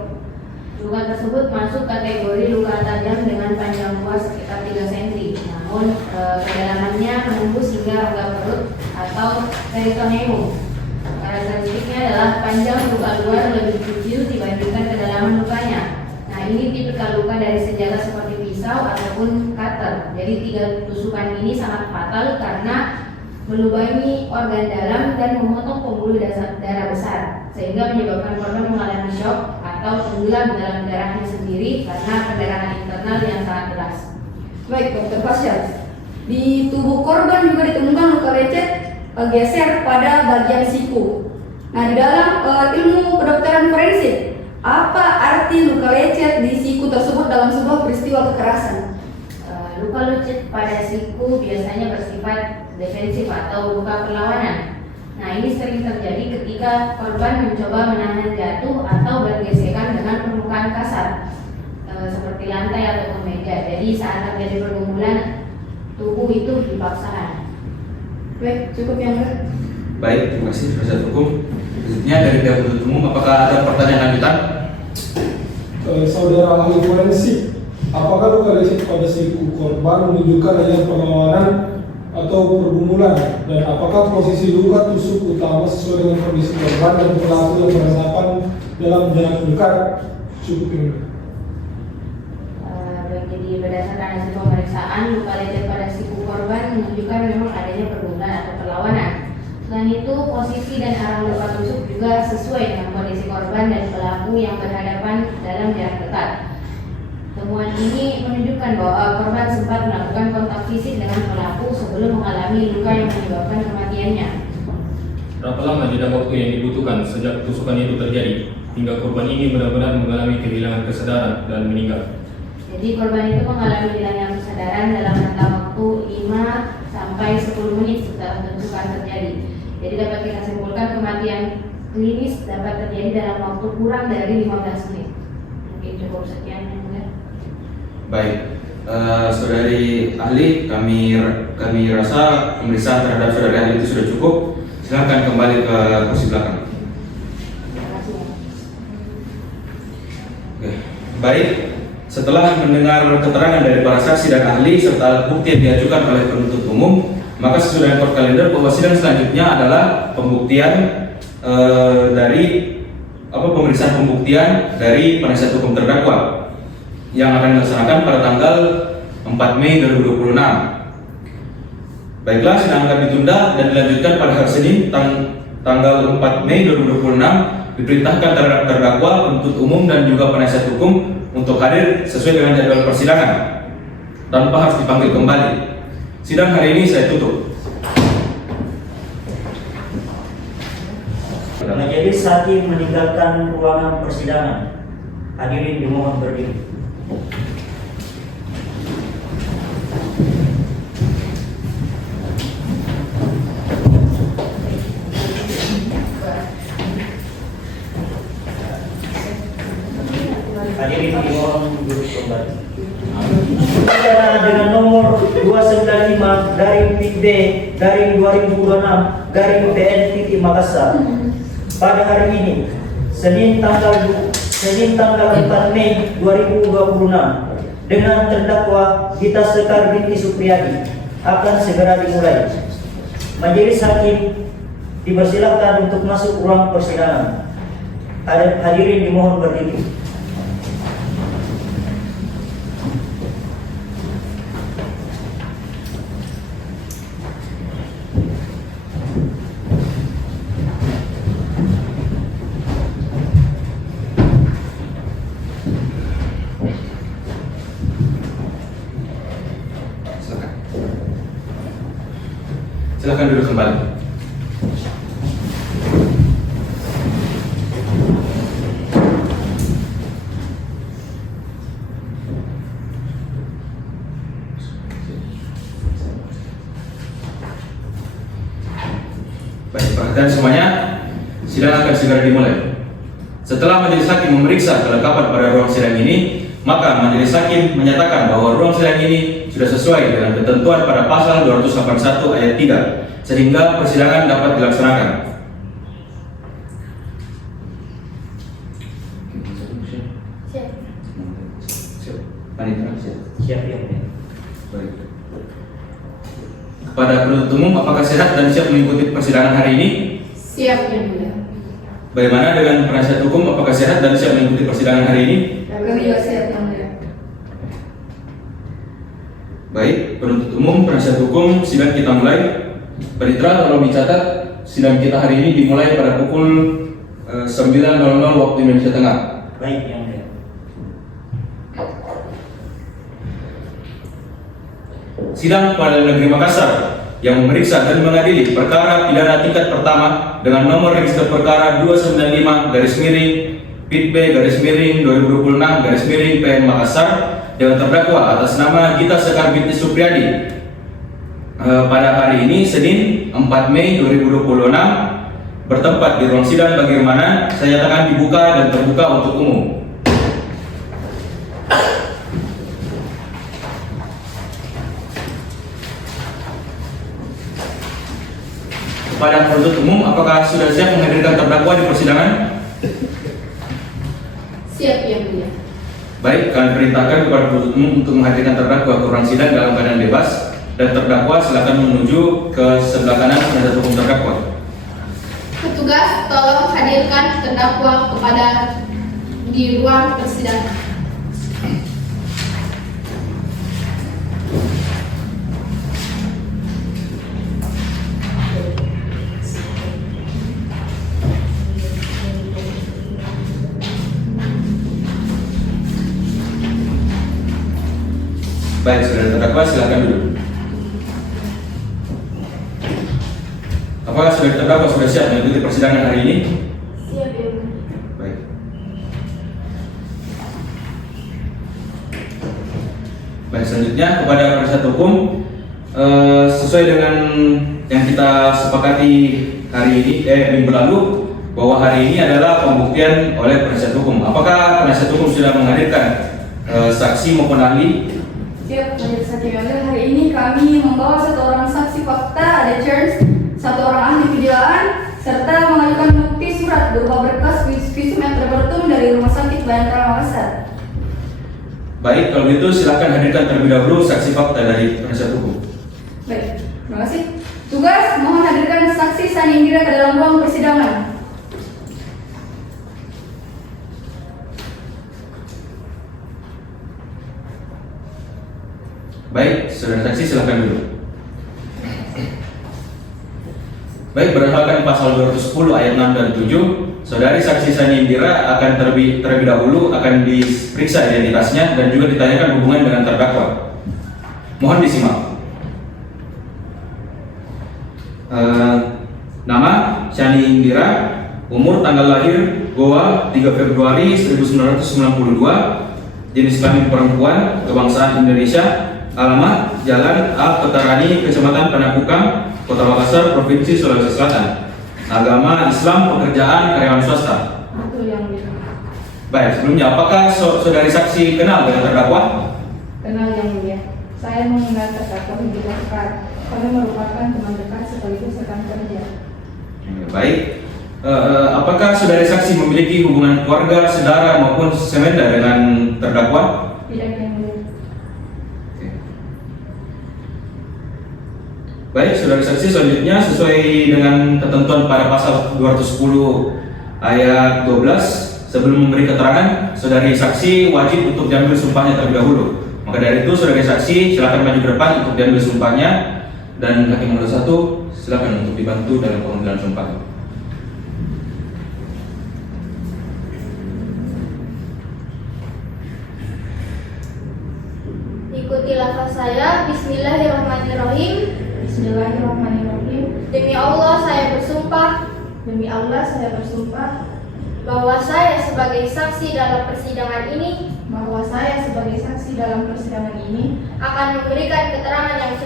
Luka tersebut masuk kategori luka tajam dengan panjang luas sekitar 3 cm. Namun kedalamannya menembus hingga rongga perut atau peritoneum. Karakteristiknya adalah panjang luka luar lebih kecil dibandingkan kedalaman lukanya. Nah, ini tipikal luka dari senjata seperti pisau ataupun cutter. Jadi 3 tusukan ini sangat fatal karena melubangi organ dalam dan memotong pembuluh darah besar, sehingga menyebabkan korban mengalami shock atau tenggelam dalam darahnya sendiri karena perdarahan internal yang sangat deras. Baik, dokter Fasya, di tubuh korban juga ditemukan luka lecet geser pada bagian siku. Nah, di dalam ilmu kedokteran forensik, apa arti luka lecet di siku tersebut dalam sebuah peristiwa kekerasan? Luka lecet pada siku biasanya bersifat defensif atau luka perlawanan. Nah, ini sering terjadi ketika korban mencoba menahan jatuh atau bergesekan dengan permukaan kasar seperti lantai atau meja. Jadi saat terjadi pergumulan, tubuh itu dipaksakan. Baik, cukup yang mulia. Baik, terima kasih penasihat hukum. Selanjutnya dari pihak penuntut umum, apakah ada pertanyaan lanjutan? Saudara ahli forensik, apakah luka lecet pada siku korban menunjukkan adanya perlawanan atau pergumulan, dan apakah posisi luka tusuk utama sesuai dengan kondisi korban dan pelaku yang berhadapan dalam jarak dekat? Cukup ini. Jadi berdasarkan hasil pemeriksaan, luka lecet pada siku korban menunjukkan memang adanya pergumulan atau perlawanan. Selain itu, posisi dan arah luka tusuk juga sesuai dengan kondisi korban dan pelaku yang berhadapan dalam jarak dekat. Temuan ini menunjukkan bahwa korban sempat melakukan kontak fisik dengan pelaku sebelum mengalami luka yang menyebabkan kematiannya. Berapa lama jeda waktu yang dibutuhkan sejak tusukan itu terjadi hingga korban ini benar-benar mengalami kehilangan kesadaran dan meninggal? Jadi korban itu mengalami hilangnya kesadaran dalam rentang waktu 5 sampai 10 menit setelah tusukan terjadi. Jadi dapat kita simpulkan kematian klinis dapat terjadi dalam waktu kurang dari 15 menit. Mungkin cukup sekian yang mulia. Baik, saudari ahli, kami rasa pemeriksaan terhadap saudari ahli itu sudah cukup. Silakan kembali ke kursi belakang. Terima kasih. Baik, setelah mendengar keterangan dari para saksi dan ahli serta alat bukti yang diajukan oleh penuntut umum, maka sesudah court calendar bahwa sidang selanjutnya adalah pembuktian dari pemeriksaan pembuktian dari penasihat hukum terdakwa yang akan dilaksanakan pada tanggal 4 Mei 2026. Baiklah, sidang akan ditunda dan dilanjutkan pada hari Senin tanggal 4 Mei 2026. Diperintahkan terhadap terdakwa, penuntut umum dan juga penasihat hukum untuk hadir sesuai dengan jadwal persidangan tanpa harus dipanggil kembali. Sidang hari ini saya tutup. Majelis hakim meninggalkan ruangan persidangan. Hadirin dimohon berdiri. Hadirin dimohon duduk kembali. Acara dengan nomor 295 garing PB garing 2026 garing PN titik Makassar pada hari ini Senin tanggal 4 Mei 2026 dengan terdakwa Gita Sekar binti Supriyadi akan segera dimulai. Majelis hakim dipersilakan untuk masuk ruang persidangan. Hadirin dimohon berdiri. Silakan duduk kembali. Baik, perhatian semuanya, sidang akan segera dimulai. Setelah majelis hakim memeriksa kelengkapan pada ruang sidang ini, maka majelis hakim menyatakan bahwa ruang sidang ini sudah sesuai dengan ketentuan pada pasal 281 ayat 3 sehingga persidangan dapat dilaksanakan. Siap ya. Baik. Kepada penuntut umum, apakah sehat dan siap mengikuti persidangan hari ini? Siap yang mulia. Bagaimana dengan penasihat hukum, apakah sehat dan siap mengikuti persidangan hari ini? Kami juga siap yang mulia. Baik, penuntut umum, penasihat hukum, sidang kita mulai. Panitera, tolong dicatat, sidang kita hari ini dimulai pada pukul 9.00 waktu Indonesia Tengah. Baik yang mulia. Sidang Pengadilan Negeri Makassar yang memeriksa dan mengadili perkara pidana tingkat pertama dengan nomor register perkara 295-PB-2026-PN Makassar dengan terdakwa atas nama Gita Sekar binti Supriyadi pada hari ini Senin 4 Mei 2026 bertempat di ruang sidang bagaimana saya nyatakan dibuka dan terbuka untuk umum. Kepada penuntut umum, apakah sudah siap menghadirkan terdakwa di persidangan? Siap yang mulia. Baik, kami perintahkan kepada penuntut umum untuk menghadirkan terdakwa ke ruang sidang dalam keadaan bebas dan terdakwa silakan menuju ke sebelah kanan penasihat hukum terdakwa. Petugas tolong hadirkan terdakwa kepada di ruang persidangan. Baik, saudara terdakwa silakan duduk. Apakah saudara terdakwa sudah siap mengikuti persidangan hari ini? Siap yang mulia. Baik. Baik, selanjutnya kepada penasihat hukum, sesuai dengan yang kita sepakati hari ini, minggu lalu, bahwa hari ini adalah pembuktian oleh penasihat hukum. Apakah penasihat hukum sudah menghadirkan saksi maupun ahli? Siap, majelis hakim yang mulia. Hari ini kami membawa satu orang saksi fakta, ada Charles, satu orang ahli kejiwaan, serta mengajukan bukti surat berupa berkas visum et repertum dari Rumah Sakit Bayangkara Makassar. Baik, kalau begitu silakan hadirkan terlebih dahulu saksi fakta dari penasihat hukum. Baik, terima kasih. Tugas, mohon hadirkan saksi Sani Indira ke dalam ruang persidangan. Baik, saudara saksi silakan dulu. Baik, berdasarkan pasal 210 ayat 6 dan 7, saudari saksi Sani Indira akan terlebih dahulu akan diperiksa identitasnya dan juga ditanyakan hubungan dengan terdakwa. Mohon disimak. Nama Sani Indira, umur tanggal lahir Goa 3 Februari 1992, jenis kelamin perempuan, kebangsaan Indonesia, alamat Jalan A Petarani, Kecamatan Panakukang, Kota Makassar, Provinsi Sulawesi Selatan. Agama Islam, pekerjaan karyawan swasta. Betul yang mulia. Baik, sebelumnya apakah saudari saksi kenal dengan terdakwa? Kenal yang mulia. Saya mengenal terdakwa Hidi Laskar. Kami merupakan teman dekat sekaligus rekan kerja. Baik. Apakah saudari saksi memiliki hubungan keluarga, saudara maupun semenda dengan terdakwa? Tidak yang mulia. Baik, saudara saksi, selanjutnya sesuai dengan ketentuan pada pasal 210 ayat 12, sebelum memberi keterangan, saudari saksi wajib untuk diambil sumpahnya terlebih dahulu. Maka dari itu, saudari saksi silakan maju ke depan untuk diambil sumpahnya, dan hakim nomor 1 silakan untuk dibantu dalam pengambilan sumpah. Ikuti lafaz saya. Bismillahirrahmanirrahim. Bismillahirrahmanirrahim. Demi Allah saya bersumpah Demi Allah saya bersumpah bahwa saya sebagai saksi dalam persidangan ini bahwa saya sebagai saksi dalam persidangan ini akan memberikan keterangan yang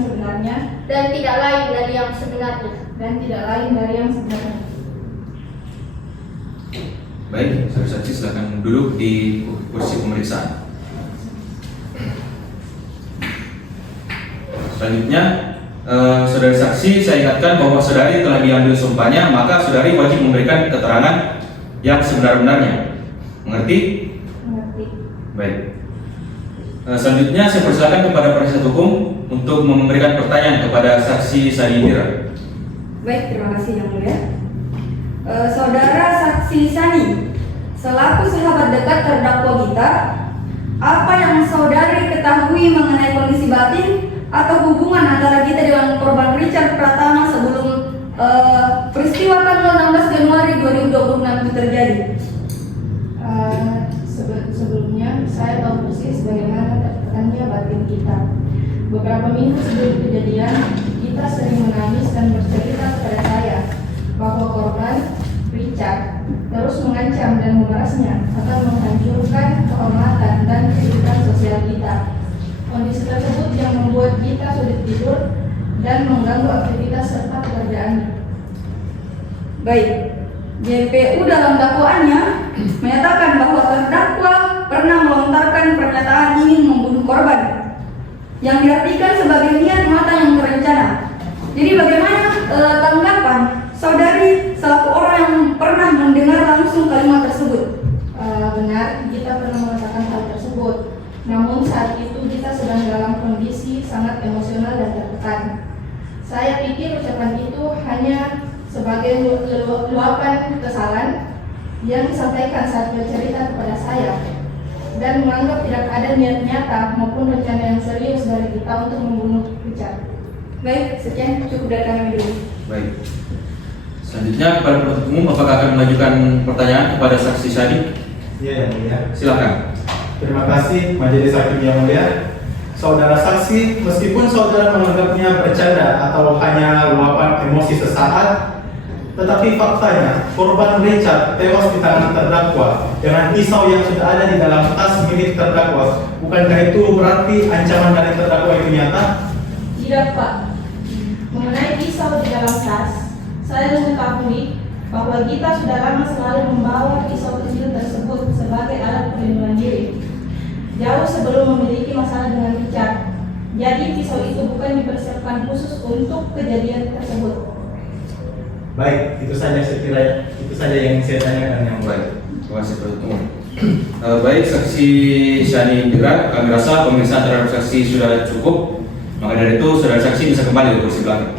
sebenarnya dan tidak lain dari yang sebenarnya. Baik, saudara saksi silakan duduk di kursi pemeriksaan. Selanjutnya, saudari saksi, saya ingatkan bahwa saudari telah diambil sumpahnya, maka saudari wajib memberikan keterangan yang sebenar-benarnya. Mengerti? mengerti. Baik. Selanjutnya, saya persilakan kepada penasihat hukum untuk memberikan pertanyaan kepada saksi Sani Indira. Baik, terima kasih yang mulia. Saudara saksi Sani, selaku sahabat dekat terdakwa kita, apa yang saudari ketahui mengenai kondisi batin atau hubungan antara kita dengan korban Richard Pratama sebelum peristiwa tanggal 16 Januari 2026 itu terjadi? Sebelumnya saya tahu persis bagaimana tertekannya batin kita. Beberapa minggu sebelum kejadian, kita sering menangis dan bercerita kepada saya bahwa korban Richard terus mengancam dan memerasnya akan menghancurkan kehormatan dan kehidupan sosial kita. Kondisi tersebut yang membuat kita sulit tidur dan mengganggu aktivitas serta pekerjaannya. Baik, JPU dalam dakwaannya menyatakan bahwa terdakwa pernah melontarkan pernyataan ingin membunuh korban yang diartikan sebagai niat mata yang terencana. Jadi bagaimana tanggapan saudari selaku orang yang pernah mendengar langsung kalimat tersebut? Benar, kita pernah mengatakan hal tersebut. Namun saat itu kita sedang dalam kondisi sangat emosional dan tertekan. Saya pikir ucapan itu hanya sebagai luapan kesalahan yang disampaikan saat bercerita kepada saya, dan menganggap tidak ada niat nyata maupun rencana yang serius dari kita untuk membunuh Richard. Baik, sekian cukup dari kami dulu. Baik. Selanjutnya kepada penuntut umum, apakah akan mengajukan pertanyaan kepada saksi Sani? Iya, yang mulia. Silakan. Terima kasih Majelis Hakim yang mulia. Saudara saksi, meskipun saudara menganggapnya bercanda atau hanya luapan emosi sesaat, tetapi faktanya korban Richard tewas di tangan terdakwa dengan pisau yang sudah ada di dalam tas milik terdakwa. Bukankah itu berarti ancaman dari terdakwa itu nyata? Tidak, Pak. Mengenai pisau di dalam tas, saya mengetahui bahwa kita sudah lama selalu membawa pisau kecil tersebut sebagai alat perlindungan diri, jauh sebelum memiliki masalah dengan Richard. Jadi pisau itu bukan dipersiapkan khusus untuk kejadian tersebut. Baik, itu saja yang saya tanyakan yang baik. Terima kasih penuntut umum. Baik, saksi Shani Indra, kami rasa pemeriksaan terhadap saksi sudah cukup. Maka dari itu, saudara saksi bisa kembali ke kursi belakang.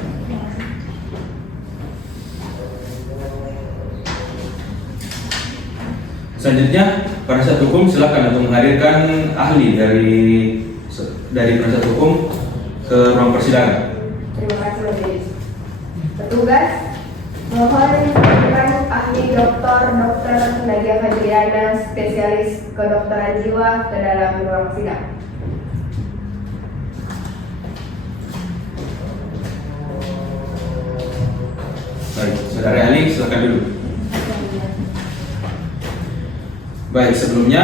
Selanjutnya, penasihat hukum silakan untuk menghadirkan ahli dari penasihat hukum ke ruang persidangan. Terima kasih majelis. Petugas, mohon hadirkan ahli Dr. Nadia Fajriana, spesialis kedokteran jiwa ke dalam ruang sidang. Baik, saudara ahli silakan duduk. Baik, sebelumnya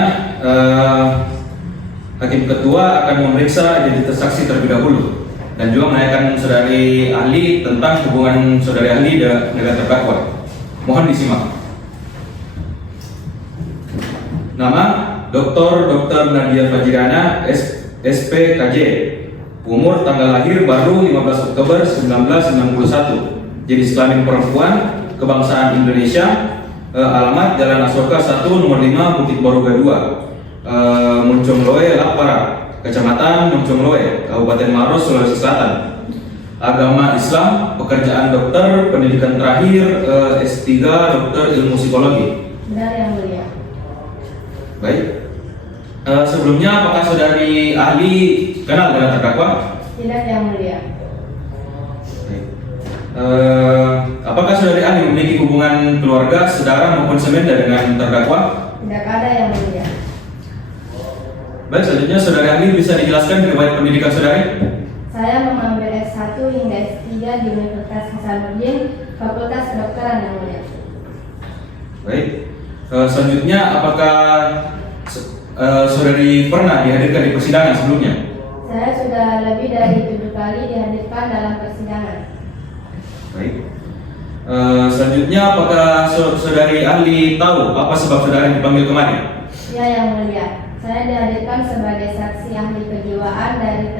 Hakim Ketua akan memeriksa identitas saksi terlebih dahulu dan juga menanyakan saudari ahli tentang hubungan saudari ahli dengan terdakwa. Mohon disimak. Nama Dr. Nadia Fajriana, SPKJ. Umur tanggal lahir baru 15 Oktober 1991. Jenis kelamin perempuan, kebangsaan Indonesia. Alamat Jalan Asoka 1 nomor 5 Bukit Baruga 2, Muncongloe, Lapara, Kecamatan Muncongloe, Kabupaten Maros, Sulawesi Selatan. Agama Islam, pekerjaan dokter, pendidikan terakhir S3 dokter ilmu psikologi. Benar yang mulia. Baik. Sebelumnya apakah saudari ahli kenal dengan terdakwa? Tidak yang mulia. Apakah saudari ahli memiliki hubungan keluarga, saudara maupun semenda dengan terdakwa? Tidak ada yang mulia. Baik, selanjutnya saudari ahli bisa dijelaskan riwayat pendidikan saudari? Saya mengambil S1 hingga S3 di Universitas Hasanuddin, Fakultas Kedokteran yang mulia. Baik. Selanjutnya apakah saudari pernah dihadirkan di persidangan sebelumnya? Saya sudah lebih dari 7 kali dihadirkan dalam persidangan. Baik. Selanjutnya apakah saudari ahli tahu apa sebab saudari dipanggil kemari? Ya yang mulia, saya dihadirkan sebagai saksi ahli kejiwaan dari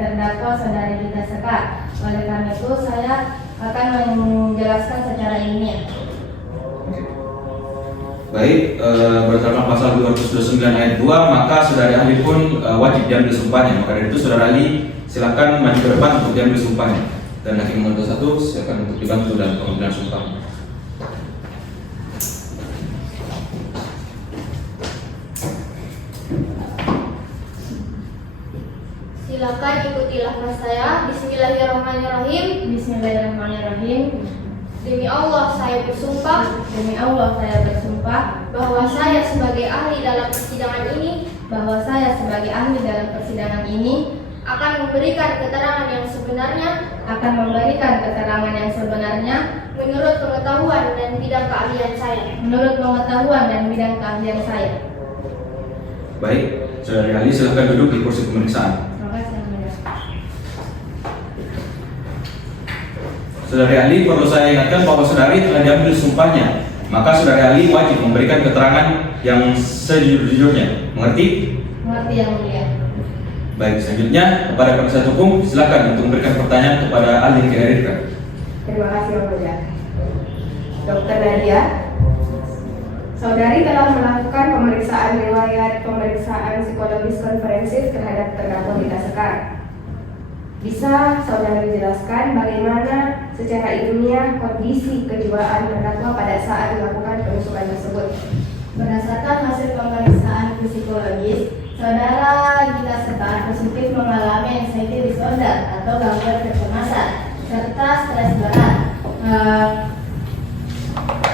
terdakwa saudari Gita Sekar. Oleh karena itu saya akan menjelaskan secara ilmiah. Baik, berdasarkan pasal 229 ayat 2, maka saudari ahli pun wajib diambil sumpahnya. Maka dari itu saudara ahli silakan maju ke depan untuk diambil sumpahnya. Dan hakim nomor 1 silakan untuk dibantu dalam pengambilan sumpah. Silakan ikutilah mas saya. Bismillahirrahmanirrahim. Bismillahirrahmanirrahim. Demi Allah saya bersumpah. Demi Allah saya bersumpah Bahwa saya sebagai ahli dalam persidangan ini bahwa saya sebagai ahli dalam persidangan ini akan memberikan keterangan yang sebenarnya menurut pengetahuan dan bidang keahlian saya. Baik, saudari ahli silakan duduk di kursi pemeriksaan. Terima kasih yang mulia. Saudari ahli, perlu saya ingatkan bahwa saudari telah diambil sumpahnya. Maka saudari ahli wajib memberikan keterangan yang sejujur-jujurnya. Mengerti? Mengerti yang mulia. Baik, selanjutnya kepada penasihat hukum silakan untuk memberikan pertanyaan kepada ahli yang dihadirkan. Terima kasih yang mulia. Dr. Nadia, saudari telah melakukan pemeriksaan psikologis konferensif terhadap terdakwa Gita Sekar. Bisa saudari jelaskan bagaimana secara ilmiah kondisi kejiwaan terdakwa pada saat dilakukan penusukan tersebut? Berdasarkan hasil pemeriksaan psikologis, saudara Gita Sekar positif mengalami anxiety disorder atau gangguan kecemasan serta stres berat.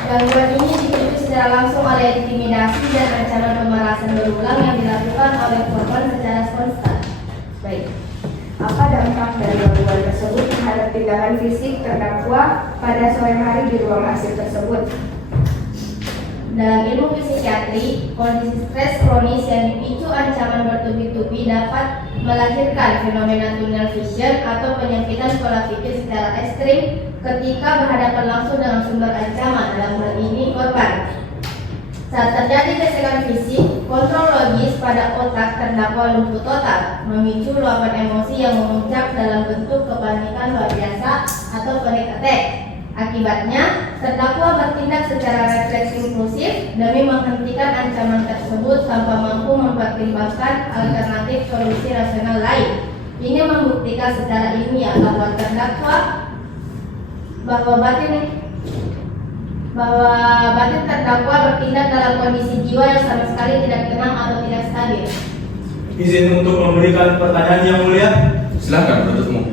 Gangguan ini dipicu secara langsung oleh intimidasi dan ancaman pemerasan berulang yang dilakukan oleh korban secara konstan. Baik. Apa dampak dari gangguan tersebut terhadap tindakan fisik terdakwa pada sore hari di ruang arsip tersebut? Dalam ilmu psikiatri, kondisi stres kronis yang dipicu ancaman bertubi-tubi dapat melahirkan fenomena tunnel vision atau penyempitan pola pikir secara ekstrim ketika berhadapan langsung dengan sumber ancaman, dalam hal ini korban. Saat terjadi gesekan fisik, kontrol logis pada otak terdakwa lumpuh total, memicu luapan emosi yang memuncak dalam bentuk kepanikan luar biasa atau panic attack. Akibatnya, terdakwa bertindak secara refleks impulsif demi menghentikan ancaman tersebut tanpa mampu mempertimbangkan alternatif solusi rasional lain. Ini membuktikan secara ilmiah bahwa batin terdakwa bertindak dalam kondisi jiwa yang sama sekali tidak tenang atau tidak stabil. Izin untuk memberikan pertanyaan yang mulia. Silakan penuntut umum.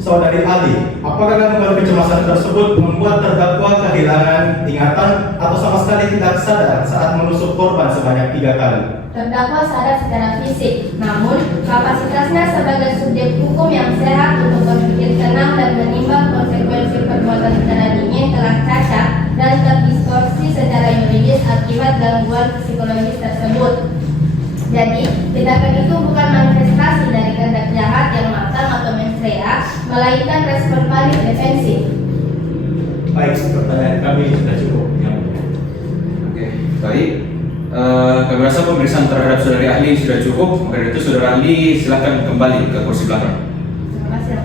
Saudari Ali, apakah gangguan kecemasan tersebut membuat terdakwa kehilangan ingatan atau sama sekali tidak sadar saat menusuk korban sebanyak 3 kali? Terdakwa sadar secara fisik, namun kapasitasnya sebagai subjek hukum yang sehat untuk berpikir tenang dan menimbang konsekuensi perbuatan secara dingin telah cacat dan terdistorsi secara yuridis akibat gangguan psikologis tersebut. Jadi, tindakan itu bukan manifestasi dari kehendak jahat yang matang atau mens rea, melainkan respon panik defensif. Baik, pertanyaan kami sudah cukup. Oke, baik. Kami rasa pemeriksaan terhadap saudari ahli sudah cukup. Maka dari itu saudara ahli silakan kembali ke kursi belakang. Terima kasih,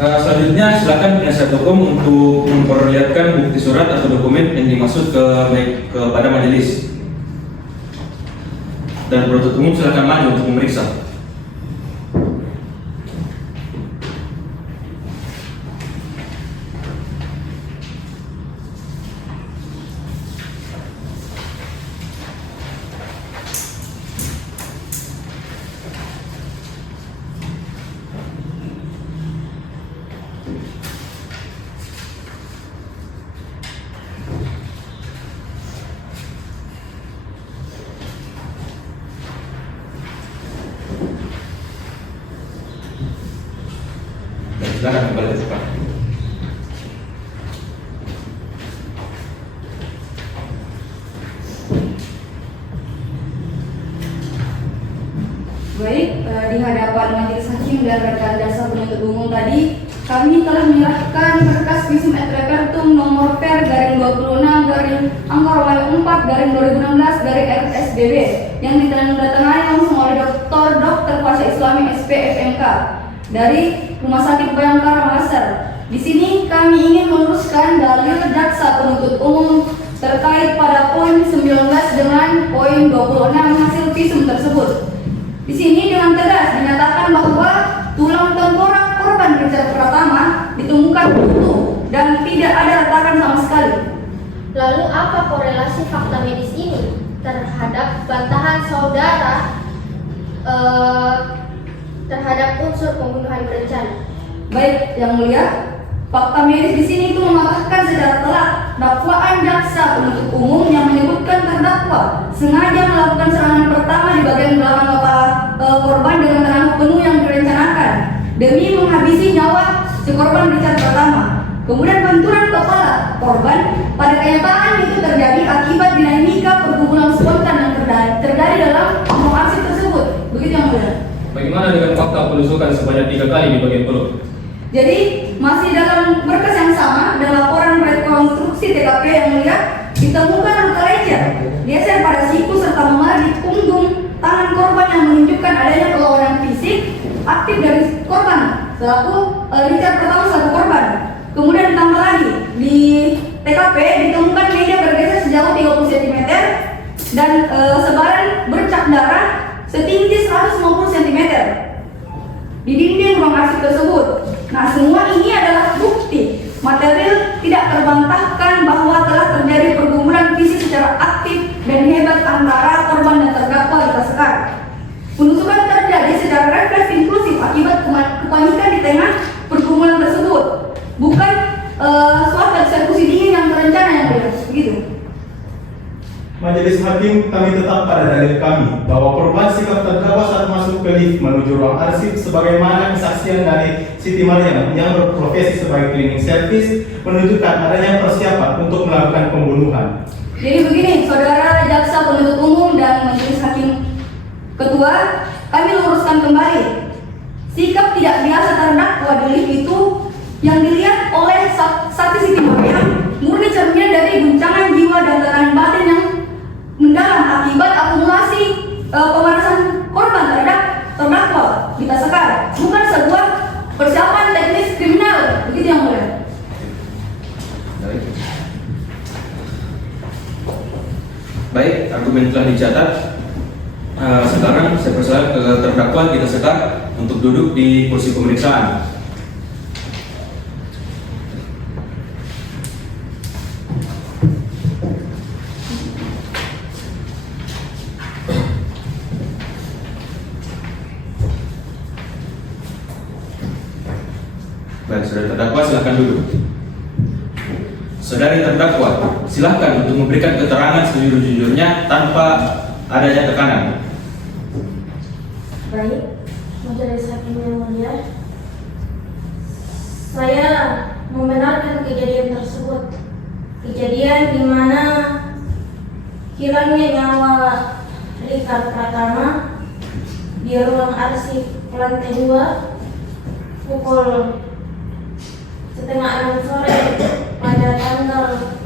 Selanjutnya silakan penasihat hukum untuk memperlihatkan bukti surat atau dokumen yang dimaksud kepada majelis. Dan penuntut umum silakan maju untuk memeriksa. Silakan kembali ke depan. Baik, di hadapan majelis hakim dan rekan jasa penuntut umum tadi, kami telah menyerahkan berkas visum et repertum nomor per garing 26 garing angka Romawi 4 garing 2016 garing RSBB yang ditandatangani langsung oleh Dr. Fasya Islami SPFMK dari Rumah Sakit Bayangkara Makassar. Di sini kami ingin meluruskan dalil jaksa penuntut umum terkait pada poin 19 dengan poin 26 hasil visum tersebut. Di sini dengan tegas dinyatakan bahwa tulang tengkorak korban Richard Pratama ditemukan utuh dan tidak ada retakan sama sekali. Lalu apa korelasi fakta medis ini terhadap bantahan saudara terhadap unsur pembunuhan berencana? Baik, yang mulia, fakta medis di sini itu mematahkan secara telak dakwaan jaksa penuntut umum yang menyebutkan terdakwa sengaja melakukan serangan pertama di bagian belakang kepala korban dengan teranak penuh yang direncanakan demi menghabisi nyawa si korban Richard Pratama. Kemudian benturan kepala korban pada kenyataan itu terjadi akibat dinamika pergumulan spontan yang terjadi dalam aksi tersebut. Begitu yang mulia. Bagaimana dengan fakta penusukan sebanyak 3 kali di bagian perut? Jadi masih dalam berkas yang sama dan laporan rekonstruksi TKP yang mulia ditemukan luka lecet, geser pada siku serta memar di punggung tangan korban yang menunjukkan adanya perlawanan fisik aktif dari korban selaku Richard Pratama selaku korban. Kemudian ditambah lagi di TKP ditemukan meja bergeser sejauh 30 cm dan sebaran bercak darah setinggi 150 cm di dinding ruang arsip tersebut. Nah, semua ini adalah bukti material tidak terbantahkan bahwa telah terjadi pergumulan fisik secara aktif dan hebat antara korban dan terdakwa Rita Sekar. Penusukan terjadi secara refleks impulsif akibat kepanikan di tengah pergumulan tersebut, bukan suatu eksekusi dingin yang terencana yang mulia. Begitu. Majelis Hakim, kami tetap pada dalil kami bahwa korban sikap terdakwa saat masuk ke lift menuju ruang arsip sebagaimana kesaksian dari Siti Maryam yang berprofesi sebagai cleaning service menunjukkan adanya persiapan untuk melakukan pembunuhan. Jadi begini, saudara jaksa penuntut umum dan majelis hakim ketua, kami luruskan kembali sikap tidak biasa terdakwa di lift itu yang dilihat oleh saksi Siti Maryam murni cermin dari guncangan jiwa dan tekanan batin yang mendalam akibat akumulasi pemanasan korban terhadap terdakwa Rita Sekar, bukan sebuah persiapan teknis kriminal argumen telah dicatat. Sekarang saya persilakan ke terdakwa kita Sekar untuk duduk di kursi pemeriksaan. Baik, saudara terdakwa silakan duduk. Saudari terdakwa, silakan untuk memberikan keterangan sejujur-jujurnya tanpa adanya tekanan. Baik, Majelis Hakim yang mulia, saya membenarkan kejadian tersebut. Kejadian di mana hilangnya nyawa Richard Pratama di ruang arsip lantai 2 pukul 5:30 sore pada tanggal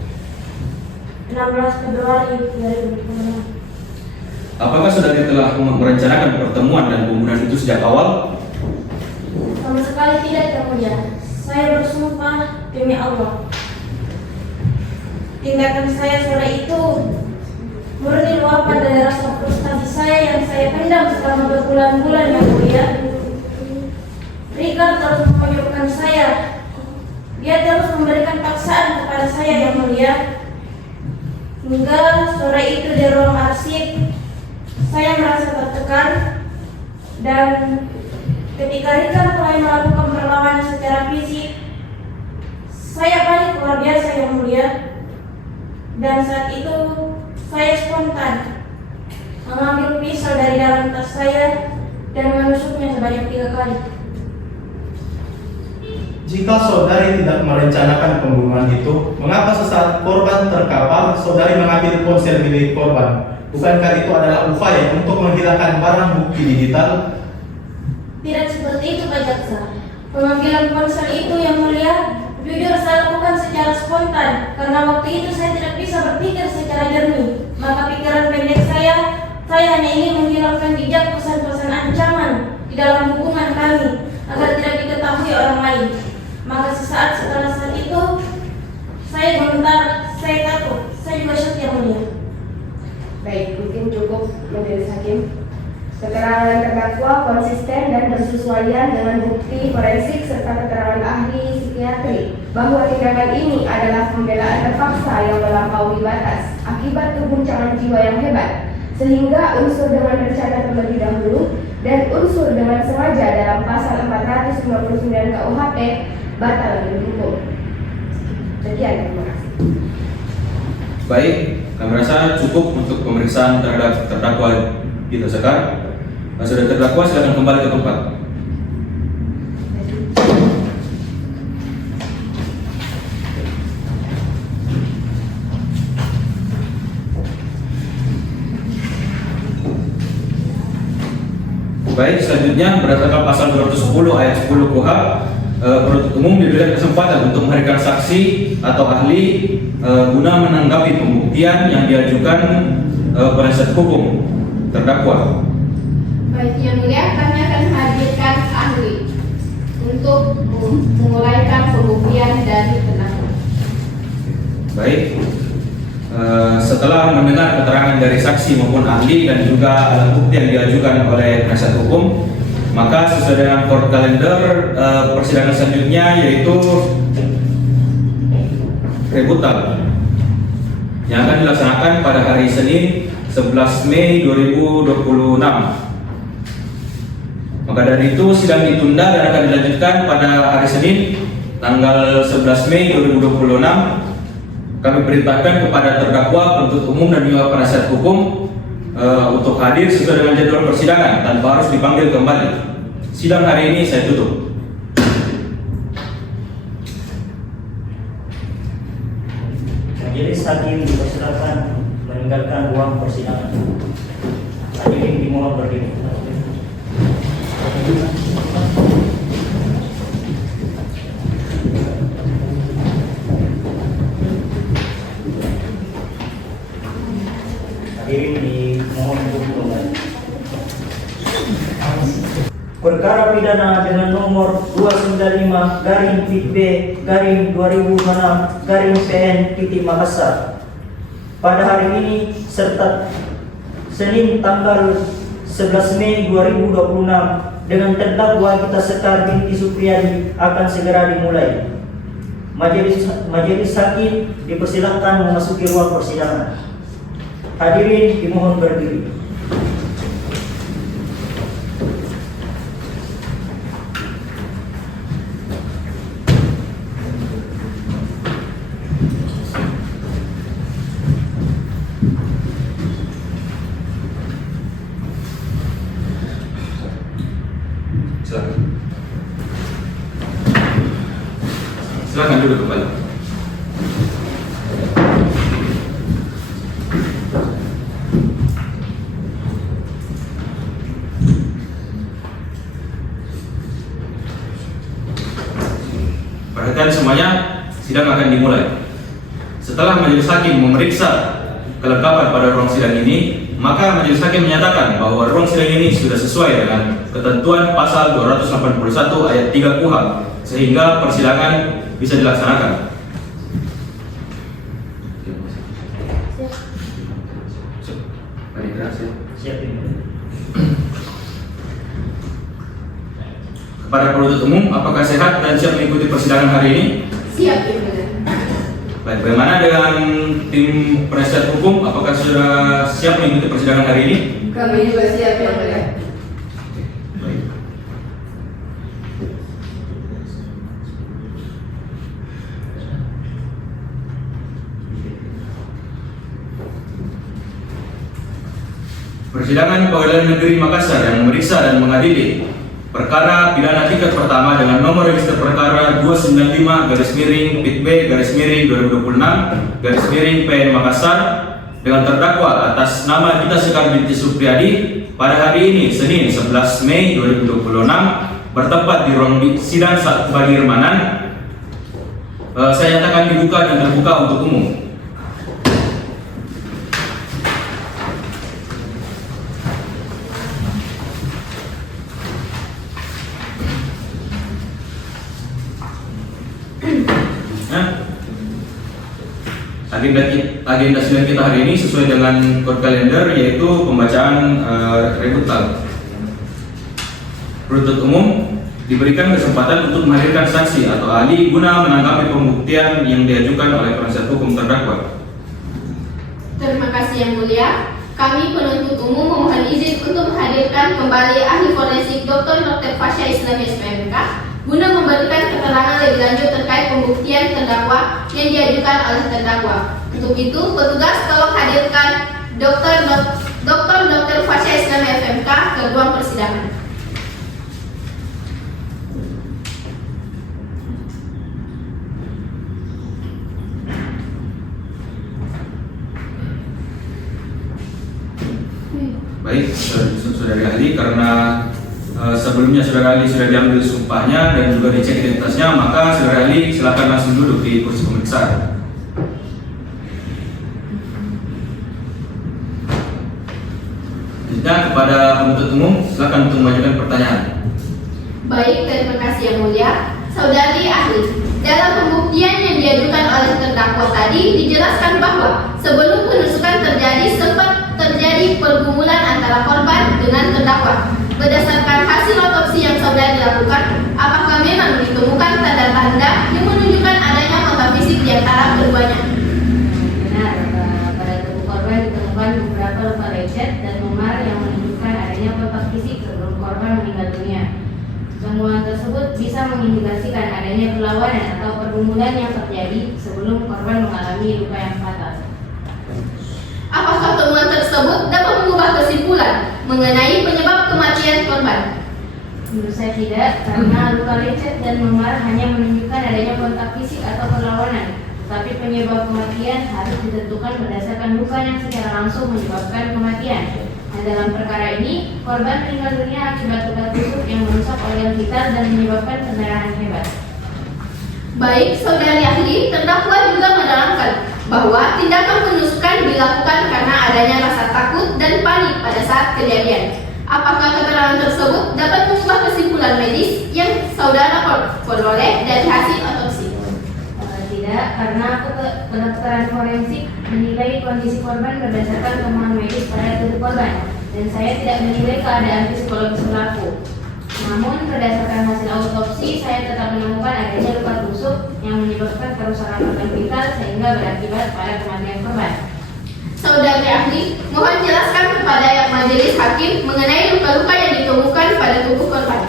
16 Februari 2026. Apakah saudari telah merencanakan pertemuan dan pembunuhan itu sejak awal? Sama sekali tidak, Yang Mulia. Saya bersumpah demi Allah, tindakan saya sore itu murni luapan dari rasa frustasi saya yang saya pendam selama berbulan-bulan, Yang Mulia. Richard terus memojokkan saya. Dia terus memberikan paksaan kepada saya, Yang Mulia. Hingga sore itu di ruang arsip saya merasa tertekan, dan ketika Richard mulai melakukan perlawanan secara fisik, saya panik luar biasa, Yang Mulia. Dan saat itu saya spontan mengambil pisau dari dalam tas saya dan menusuknya sebanyak 3 kali. Jika saudari tidak merencanakan pembunuhan itu, mengapa sesaat korban terkapar, saudari mengambil ponsel milik korban? Bukankah itu adalah upaya untuk menghilangkan barang bukti digital? Tidak seperti itu, Pak Jaksa. Pengambilan ponsel itu, Yang Mulia, jujur saya lakukan secara spontan karena waktu itu saya tidak bisa berpikir secara jernih. Maka pikiran pendek saya hanya ingin menghilangkan jejak pesan-pesan ancaman di dalam hubungan kami agar tidak diketahui orang lain. Maka sesaat setelah saat itu, saya gemetar, saya takut, saya juga shock, Yang Mulia. Baik, mungkin cukup Majelis Hakim. Keterangan terdakwa konsisten dan bersesuaian dengan bukti forensik serta keterangan ahli psikiatri bahwa tindakan ini adalah pembelaan terpaksa yang melampaui batas akibat keguncangan jiwa yang hebat, sehingga unsur dengan rencana terlebih dahulu dan unsur dengan sengaja dalam pasal 459 KUHP batal demi hukum. Sekian, terima kasih. Baik, kami rasa cukup untuk pemeriksaan terhadap terdakwa kita Sekar. Saudara terdakwa silakan kembali ke tempat. Baik, selanjutnya berdasarkan pasal 210 ayat 10 KUH, penuntut umum diberikan kesempatan untuk menghadirkan saksi atau ahli guna menanggapi pembuktian yang diajukan penasihat hukum terdakwa. Baik, Yang Mulia, kami akan hadirkan ahli untuk memulaikan pembuktian dari terdakwa. Baik, setelah mendengar keterangan dari saksi maupun ahli dan juga alat bukti yang diajukan oleh penasihat hukum, maka sesuai dengan court calendar persidangan selanjutnya yaitu rebuttal yang akan dilaksanakan pada hari Senin 11 Mei 2026. Maka dari itu sidang ditunda dan akan dilanjutkan pada hari Senin tanggal 11 Mei 2026. Kami perintahkan kepada terdakwa, penuntut umum dan juga penasihat hukum untuk hadir sesuai dengan jadwal persidangan tanpa harus dipanggil kembali. Sidang hari ini saya tutup. Majelis hakim dipersilakan meninggalkan ruang persidangan. Hadirin dimohon berdiri. Hadirin dimohon duduk kembali. Perkara pidana dengan nomor 295/PB/2006/PN Makassar pada hari ini serta Senin tanggal 11 Mei 2026 dengan terdakwa Gita Sekar binti Supriyadi akan segera dimulai. Majelis hakim dipersilakan memasuki ruang persidangan. Hadirin dimohon berdiri. Silakan duduk kembali. Perhatian semuanya, sidang akan dimulai. Setelah majelis hakim memeriksa kelengkapan pada ruang sidang ini, maka majelis hakim menyatakan bahwa ruang sidang ini sudah sesuai dengan ketentuan pasal 281 ayat 3 KUHP sehingga persidangan bisa dilaksanakan. Siap ini. Kepada penuntut umum, apakah sehat dan siap mengikuti persidangan hari ini? Siap, Yang Mulia. Baik, bagaimana dengan tim penasihat hukum? Apakah sudah siap mengikuti persidangan hari ini? Kami juga siap, Yang Mulia. Baik. Persidangan Pengadilan Negeri Makassar yang memeriksa dan mengadili perkara pidana tingkat pertama dengan nomor register perkara 295-2026-2026-PN Makassar dengan terdakwa atas nama Gita Sekar binti Supriyadi pada hari ini Senin 11 Mei 2026 bertempat di ruang sidang Badirmanan saya nyatakan dibuka dan terbuka untuk umum. Agenda sidang kita hari ini sesuai dengan kode kalender, yaitu pembacaan rebuttal. Penuntut umum diberikan kesempatan untuk menghadirkan saksi atau ahli guna menanggapi pembuktian yang diajukan oleh penasihat hukum terdakwa. Terima kasih Yang Mulia. Kami penuntut umum memohon izin untuk menghadirkan kembali ahli forensik Dr. Fasya Islami SPMK guna memberikan keterangan lebih lanjut terkait pembuktian terdakwa yang diajukan oleh terdakwa. Untuk itu, petugas tolong hadirkan Dr. Fasya Islami FMK ke ruang persidangan. Baik, saudari ahli, karena sebelumnya saudara ahli sudah diambil sumpahnya dan juga dicek identitasnya, maka saudara ahli silakan langsung duduk di kursi pemeriksaan. Selanjutnya kepada penuntut umum, silakan untuk mengajukan pertanyaan. Baik, terima kasih Yang Mulia. Saudari ahli, dalam pembuktian yang diajukan oleh terdakwa tadi dijelaskan bahwa sebelum penusukan terjadi sempat terjadi pergumulan antara korban dengan terdakwa. Berdasarkan hasil otopsi yang saudari lakukan, apakah memang ditemukan tanda-tanda yang menunjukkan adanya kontak fisik di antara keduanya? Benar, pada tubuh korban ditemukan beberapa luka lecet dan memar yang menunjukkan adanya kontak fisik sebelum korban meninggal dunia. Temuan tersebut bisa mengindikasikan adanya perlawanan atau pergumulan yang terjadi sebelum korban mengalami luka yang fatal. Apakah temuan tersebut dapat mengubah kesimpulan mengenai penyebab kematian korban? Menurut saya tidak, karena luka lecet dan memar hanya menunjukkan adanya kontak fisik atau perlawanan. Tetapi penyebab kematian harus ditentukan berdasarkan luka yang secara langsung menyebabkan kematian. Nah, dalam perkara ini, korban meninggal dunia akibat luka tusuk yang merusak organ vital dan menyebabkan pendarahan hebat. Baik, saudari ahli, terdakwa juga menerangkan bahwa tindakan penusukan dilakukan karena adanya rasa takut dan panik pada saat kejadian. Apakah keterangan tersebut dapat mengubah kesimpulan medis yang saudara peroleh dari hasil otopsi? Tidak, karena kedokteran forensik menilai kondisi korban berdasarkan temuan medis pada tubuh korban, dan saya tidak menilai keadaan psikologis pelaku. Namun, berdasarkan hasil autopsi, saya tetap menemukan adanya luka tusuk yang menyebabkan kerusakan organ vital sehingga berakibat pada kematian korban. Saudari ahli, mohon jelaskan kepada yang majelis hakim mengenai luka-luka yang ditemukan pada tubuh korban.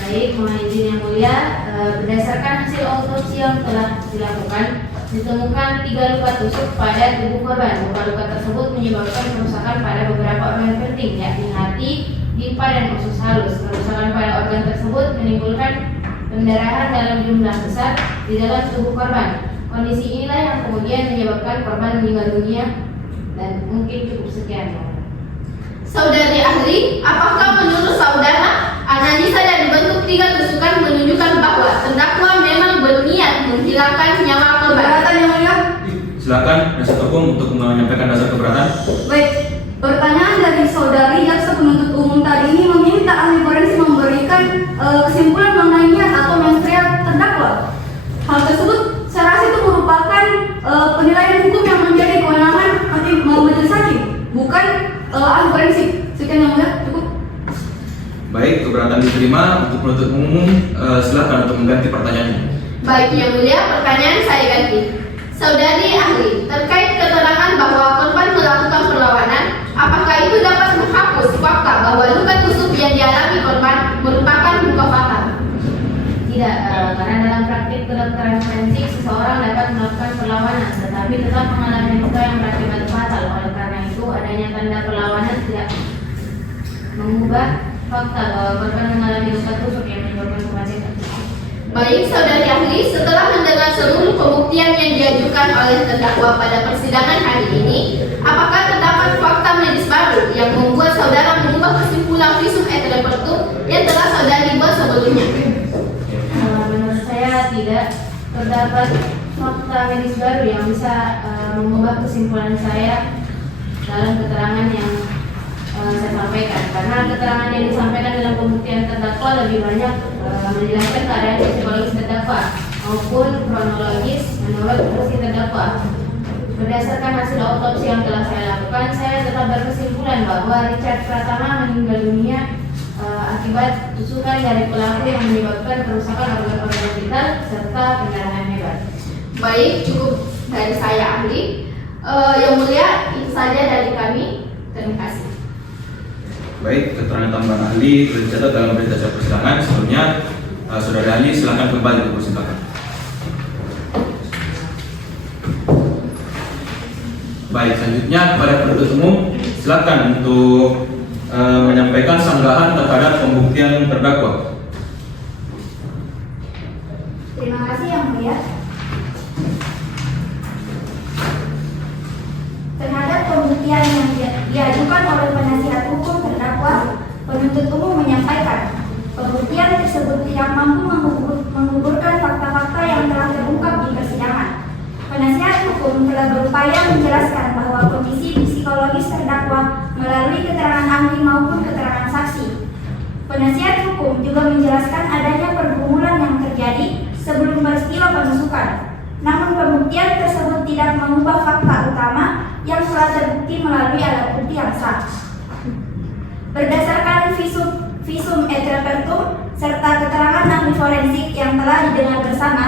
Baik, mohon izin yang mulia, berdasarkan hasil autopsi yang telah dilakukan, ditemukan 3 luka tusuk pada tubuh korban. Luka-luka tersebut menyebabkan kerusakan pada beberapa organ penting, yakni hati, limpa, dan usus halus. Kerusakan pada organ tersebut menimbulkan pendarahan dalam jumlah besar di dalam tubuh korban. Kondisi inilah yang kemudian menyebabkan korban meninggal dunia, dan mungkin cukup sekian. Saudari ahli, apakah menurut saudara analisa yang dibentuk 3 tusukan menunjukkan bahwa terdakwa memang berniat menghilangkan nyawa korban? Keberatan yang mulia. Silakan penasihat hukum untuk menyampaikan dasar keberatan. Baik, pertanyaan dari saudari jaksa penuntut umum tadi ini meminta ahli forensik memberikan kesimpulan mengenai niat atau mensreal terdakwa. Hal tersebut saya rasa itu merupakan penilaian hukum yang menjadi kewenangan majelis hakim, bukan ahli forensik. Sekian yang mulia, cukup. Baik, keberatan diterima. Untuk penuntut umum, silakan untuk mengganti pertanyaannya. Baik yang mulia, pertanyaan saya ganti. Saudari ahli, terkait keterangan bahwa korban melakukan perlawanan, apakah itu dapat menghapus fakta bahwa luka tusuk yang dialami korban merupakan luka fatal? Tidak, karena dalam praktik kedokteran forensik seseorang dapat melakukan perlawanan tetapi tetap mengalami luka yang berakibat fatal. Oleh karena itu, adanya tanda perlawanan tidak mengubah fakta bahwa korban mengalami luka tusuk yang menyebabkan kematian. Baik saudari ahli, setelah mendengar seluruh pembuktian yang diajukan oleh terdakwa pada persidangan hari ini, apakah terdapat fakta medis baru yang membuat saudara mengubah kesimpulan visum et repertum yang telah saudari buat sebelumnya? Menurut saya tidak terdapat fakta medis baru yang bisa mengubah kesimpulan saya dalam keterangan yang saya sampaikan, karena keterangan yang disampaikan dalam pembuktian terdakwa lebih banyak menjelaskan keadaan psikologis terdakwa maupun kronologis menurut versi terdakwa. Berdasarkan hasil autopsi yang telah saya lakukan, saya tetap berkesimpulan bahwa Richard Pratama meninggal dunia akibat tusukan dari pelaku yang menyebabkan kerusakan organ-organ vital serta pendarahan hebat. Baik, cukup dari saya ahli. Yang mulia, itu saja dari kami. Terima kasih. Baik, keterangan tambahan ahli telah dicatat dalam berita acara persidangan. Sebelumnya, saudara ahli silakan kembali ke persidangan. Baik, selanjutnya kepada penuntut umum, silakan untuk menyampaikan sanggahan terhadap pembuktian terdakwa. Terima kasih yang mulia. Terhadap pembuktian yang diajukan oleh penasihat hukum terdakwa, penuntut umum menyampaikan pembuktian tersebut tidak mampu menggugurkan fakta-fakta yang telah terungkap di persidangan. Penasihat hukum telah berupaya menjelaskan bahwa kondisi psikologis terdakwa melalui keterangan ahli maupun keterangan saksi. Penasihat hukum juga menjelaskan adanya pergumulan yang terjadi sebelum peristiwa penusukan. Namun pembuktian tersebut tidak mengubah fakta utama yang telah terbukti melalui alat bukti yang sah. Berdasarkan visum et repertum serta keterangan ahli forensik yang telah didengar bersama,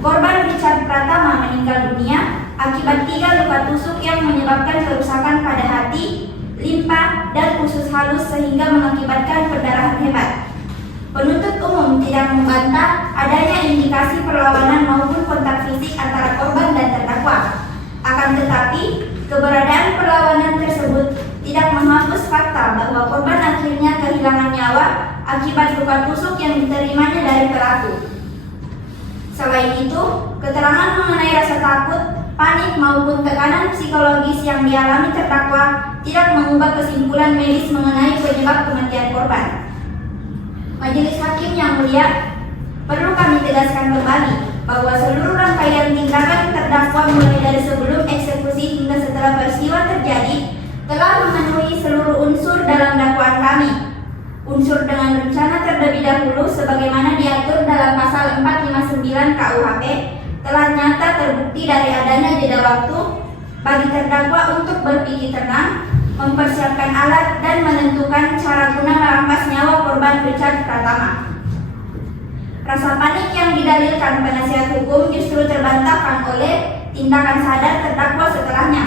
korban Richard Pratama meninggal dunia akibat 3 luka tusuk yang menyebabkan kerusakan pada hati, limpa, dan usus halus sehingga mengakibatkan pendarahan hebat. Penuntut umum tidak membantah adanya indikasi perlawanan maupun kontak fisik antara korban dan terdakwa. Akan tetapi, keberadaan perlawanan tersebut tidak menghapus fakta bahwa korban akhirnya kehilangan nyawa akibat luka tusuk yang diterimanya dari pelaku. Selain itu, keterangan mengenai rasa takut, panik maupun tekanan psikologis yang dialami terdakwa tidak mengubah kesimpulan medis mengenai penyebab kematian korban. Majelis hakim yang mulia, perlu kami tegaskan kembali bahwa seluruh rangkaian tindakan terdakwa mulai dari sebelum eksekusi hingga setelah peristiwa terjadi telah memenuhi seluruh unsur dalam dakwaan kami. Unsur dengan rencana terlebih dahulu sebagaimana diatur dalam pasal 459 KUHP telah nyata terbukti dari adanya jeda waktu, bagi terdakwa untuk berpikir tenang, mempersiapkan alat, dan menentukan cara guna merampas nyawa korban Richard Pratama. Rasa panik yang didalilkan penasihat hukum justru terbantahkan oleh tindakan sadar terdakwa setelahnya,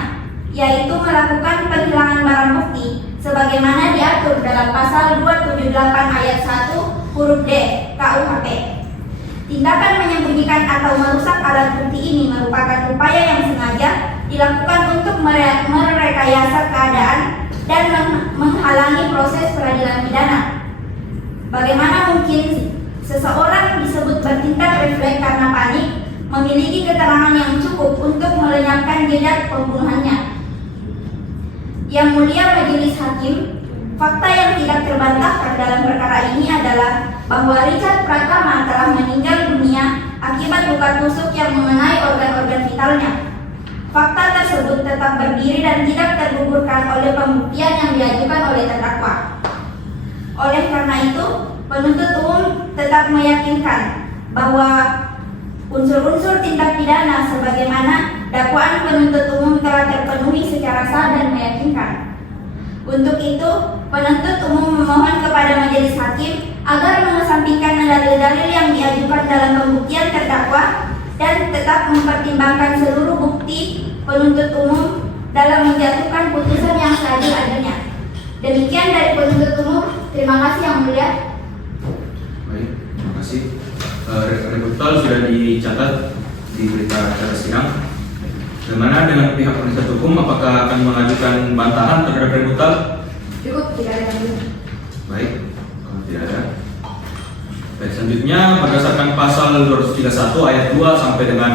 yaitu melakukan penghilangan barang bukti sebagaimana diatur dalam pasal 278 ayat 1 huruf D KUHP. Tindakan menyembunyikan atau merusak alat bukti ini merupakan upaya yang sengaja dilakukan untuk merekayasa keadaan dan menghalangi proses peradilan pidana. Bagaimana mungkin seseorang disebut bertindak refleks karena panik, memiliki keterangan yang cukup untuk melenyapkan jejak pembunuhannya? Yang mulia majelis hakim, fakta yang tidak terbantahkan dalam perkara ini adalah bahwa Richard Pratama telah meninggal dunia akibat luka tusuk yang mengenai organ-organ vitalnya. Fakta tersebut tetap berdiri dan tidak tergugurkan oleh pembuktian yang diajukan oleh terdakwa. Oleh karena itu, penuntut umum tetap meyakinkan bahwa unsur-unsur tindak pidana sebagaimana dakwaan penuntut umum telah terpenuhi secara sah dan meyakinkan. Untuk itu, penuntut umum memohon kepada majelis hakim agar mengesampingkan dalil-dalil yang diajukan dalam pembuktian terdakwa dan tetap mempertimbangkan seluruh bukti penuntut umum dalam menjatuhkan putusan yang seadil-adilnya. Demikian dari penuntut umum. Terima kasih yang mulia. Baik, terima kasih. Rebuttal sudah dicatat di berita acara sidang. Bagaimana dengan pihak penasihat hukum, apakah akan mengajukan bantahan terhadap rebuttal? Cukup, tidak ada yang Baik, kalau tidak ada. Baik, selanjutnya berdasarkan pasal 231 ayat 2 sampai dengan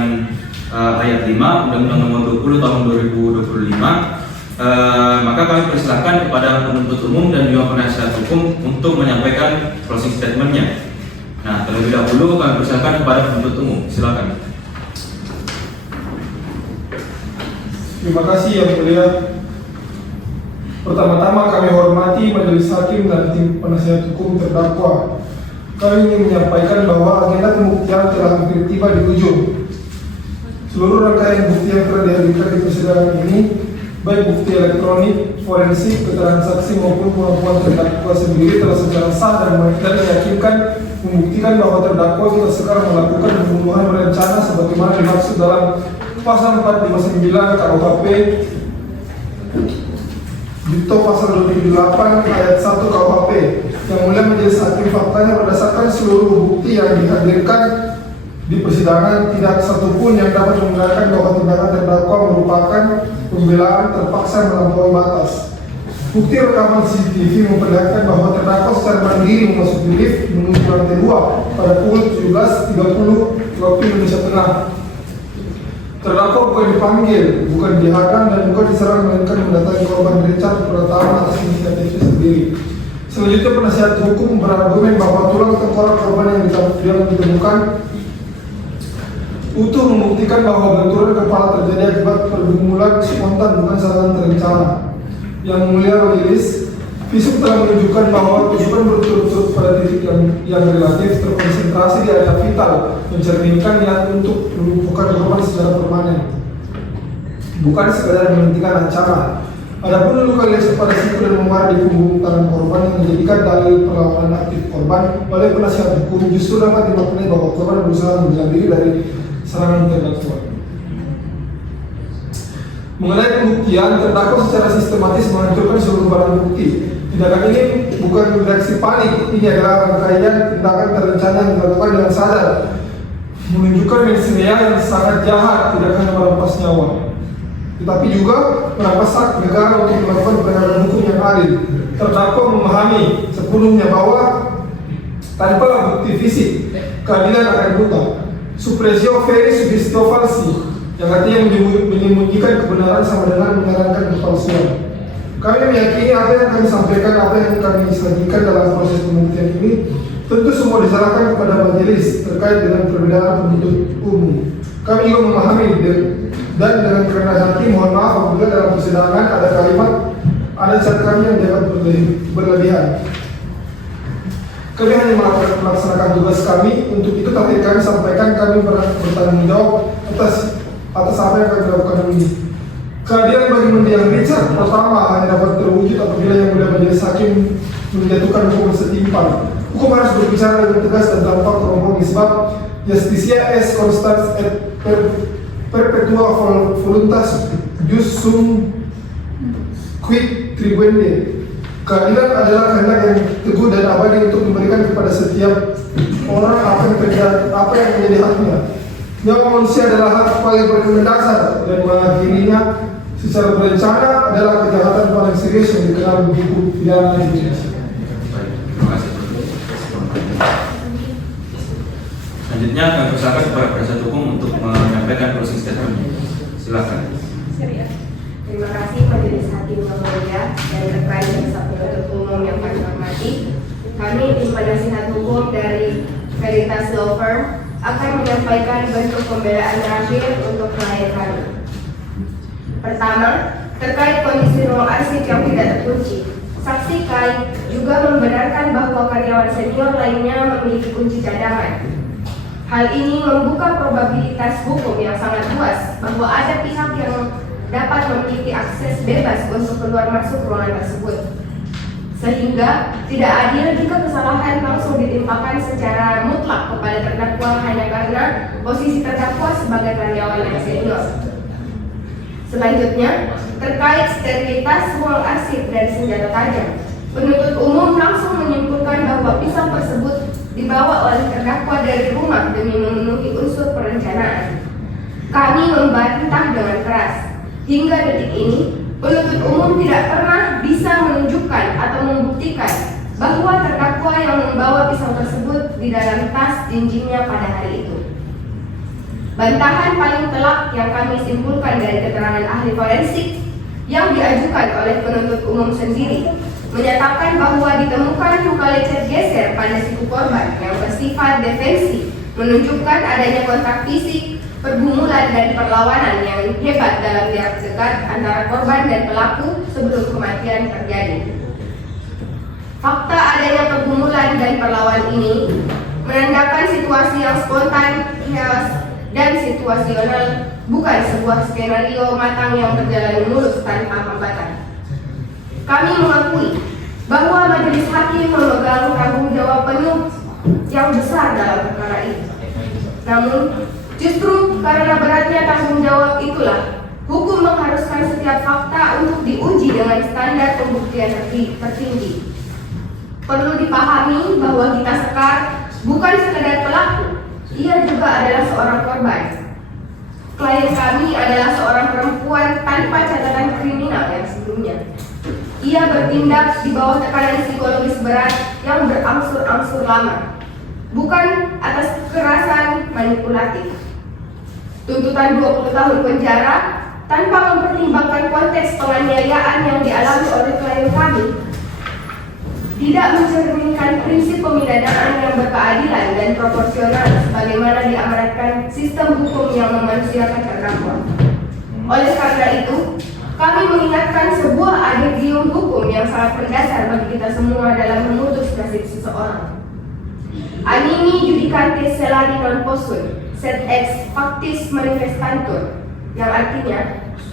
ayat 5 Undang-Undang Nomor 20 Tahun 2025, maka kami persilahkan kepada penuntut umum dan juga penasihat hukum untuk menyampaikan closing statementnya. Nah, terlebih dahulu kami persilahkan kepada penuntut umum. Silakan. Terima kasih yang mulia. Pertama-tama kami hormati majelis hakim dan tim penasihat hukum terdakwa. Kami ingin menyampaikan bahwa agenda pembuktian telah hampir tiba di ujung. Seluruh rangkaian bukti yang telah dihadirkan di persidangan ini, baik bukti elektronik, forensik, keterangan saksi maupun pengakuan terdakwa sendiri telah secara sah dan meyakinkan membuktikan bahwa terdakwa telah sekarang melakukan pembunuhan berencana sebagaimana dimaksud dalam pasal 459 KUHP Dito pasal 28 ayat 1 KUHP. Yang mulia majelis hakim, faktanya berdasarkan seluruh bukti yang dihadirkan di persidangan, tidak satupun yang dapat menggunakan bahwa tindakan terdakwa merupakan pembelaan terpaksa melampaui batas. Bukti rekaman CCTV memperlihatkan bahwa terdakwa secara mandiri memasuki lift menuju lantai 2 pada pukul 17.30 waktu Indonesia Tengah. Terdakwa bukan dipanggil, bukan dihadang, dan bukan diserang, melainkan mendatangi korban Richard Pratama atas inisiatifnya sendiri. Selanjutnya penasihat hukum berargumen bahwa tulang tengkorak korban yang ditemukan utuh membuktikan bahwa benturan kepala terjadi akibat pergumulan spontan, bukan serangan terencana. Yang mulia majelis, visum telah menunjukkan bahwa tusukan berturut-turut pada titik yang relatif terkonsentrasi di area vital, mencerminkan niat untuk melumpuhkan korban secara permanen, bukan sekadar menghentikan ancaman. Adapun luka lesuk pada siku dan memar di punggung tangan korban yang menjadikan dalil perlawanan aktif korban oleh penasihat hukum justru dapat dimaknai bahwa korban berusaha membela diri dari serangan terdakwa. Mengenai pembuktian, terdakwa secara sistematis menghancurkan seluruh barang bukti. Tindakan ini bukan reaksi panik, ini adalah rangkaian tindakan terencana yang dilakukan dengan sadar, menunjukkan mensenia yang sangat jahat, tidak hanya merampas nyawa, tetapi juga merampas hak negara untuk melakukan penegakan hukum yang adil. Terdakwa memahami sepenuhnya bahwa tanpa bukti fisik, keadilan akan buta. Suppresio veri subsistio falsi, yang artinya menyembunyikan kebenaran sama dengan menyarankan kepalsuan. Kami meyakini apa yang kami sampaikan, apa yang kami sajikan dalam proses pembuktian ini tentu semua diserahkan kepada majelis terkait dengan perbedaan penuntut umum. Kami juga memahami dan dengan kerendahan hati mohon maaf apabila dalam persidangan ada kalimat, ada cat kami yang dianggap berlebihan. Kami hanya melaksanakan tugas kami. Untuk itu tadi kami sampaikan kami bertanggung jawab atas apa yang kami lakukan ini. Keadilan bagi mendiang Richard pertama hanya dapat terwujud apabila yang mulia majelis hakim menjatuhkan hukuman setimpal. Hukum harus berbicara dengan tegas dan tanpa kompromi sebab Justitia est constans et perpetua voluntas jus sum quid tribuende. Keadilan adalah kehendak yang teguh dan abadi untuk memberikan kepada setiap orang apa yang menjadi haknya. Nyawa manusia adalah hak paling mendasar dan mengakhirinya secara berencana adalah kejahatan paling serius yang dikenal di hukum pidana Indonesia. Terima kasih. Selanjutnya kami persilakan kepada penasihat hukum untuk menyampaikan closing statement. Silakan. Terima kasih Majelis Hakim yang mulia dan rekan jaksa penuntut umum yang kami hormati. Kami tim penasihat hukum dari Veritas Law Firm akan menyampaikan bentuk pembelaan terakhir untuk klien kami. Pertama, terkait kondisi ruang arsip yang tidak terkunci. Saksi Kai juga membenarkan bahwa karyawan senior lainnya memiliki kunci cadangan. Hal ini membuka probabilitas hukum yang sangat luas bahwa ada pihak yang dapat memiliki akses bebas untuk keluar masuk ruangan tersebut. Sehingga tidak adil jika kesalahan langsung ditimpakan secara mutlak kepada terdakwa hanya karena posisi terdakwa sebagai karyawan yang senior. Selanjutnya, terkait sterilitas ruang arsip dan senjata tajam, penuntut umum langsung menyimpulkan bahwa pisau tersebut dibawa oleh terdakwa dari rumah demi memenuhi unsur perencanaan. Kami membantah dengan keras. Hingga detik ini, penuntut umum tidak pernah bisa menunjukkan atau membuktikan bahwa terdakwa yang membawa pisau tersebut di dalam tas jinjingnya pada hari itu. Bantahan paling telak yang kami simpulkan dari keterangan ahli forensik yang diajukan oleh penuntut umum sendiri menyatakan bahwa ditemukan luka lecet geser pada siku korban yang bersifat defensif, menunjukkan adanya kontak fisik, pergumulan dan perlawanan yang hebat dalam jarak dekat antara korban dan pelaku sebelum kematian terjadi. Fakta adanya pergumulan dan perlawanan ini menandakan situasi yang spontan, chaos, dan situasional, bukan sebuah skenario matang yang berjalan mulus tanpa hambatan. Kami mengakui bahwa majelis hakim memegang tanggung jawab penuh yang besar dalam perkara ini. Namun, justru karena beratnya tanggung jawab itulah, hukum mengharuskan setiap fakta untuk diuji dengan standar pembuktian tertinggi. Perlu dipahami bahwa Gita Sekar bukan sekedar pelaku, ia juga adalah seorang korban. Klien kami adalah seorang perempuan tanpa catatan kriminal yang sebelumnya. Ia bertindak di bawah tekanan psikologis berat yang berangsur-angsur lama, bukan atas kekerasan manipulatif. Tuntutan 20 tahun penjara tanpa mempertimbangkan konteks penganiayaan yang dialami oleh klien kami tidak mencerminkan prinsip pemidanaan yang berkeadilan dan proporsional sebagaimana diamanatkan sistem hukum yang memanusiakan terdakwa. Oleh karena itu, kami mengingatkan sebuah adigium hukum yang sangat mendasar bagi kita semua dalam memutus nasib seseorang. Animi judicante celari non possum, sed ex factis manifestantur, yang artinya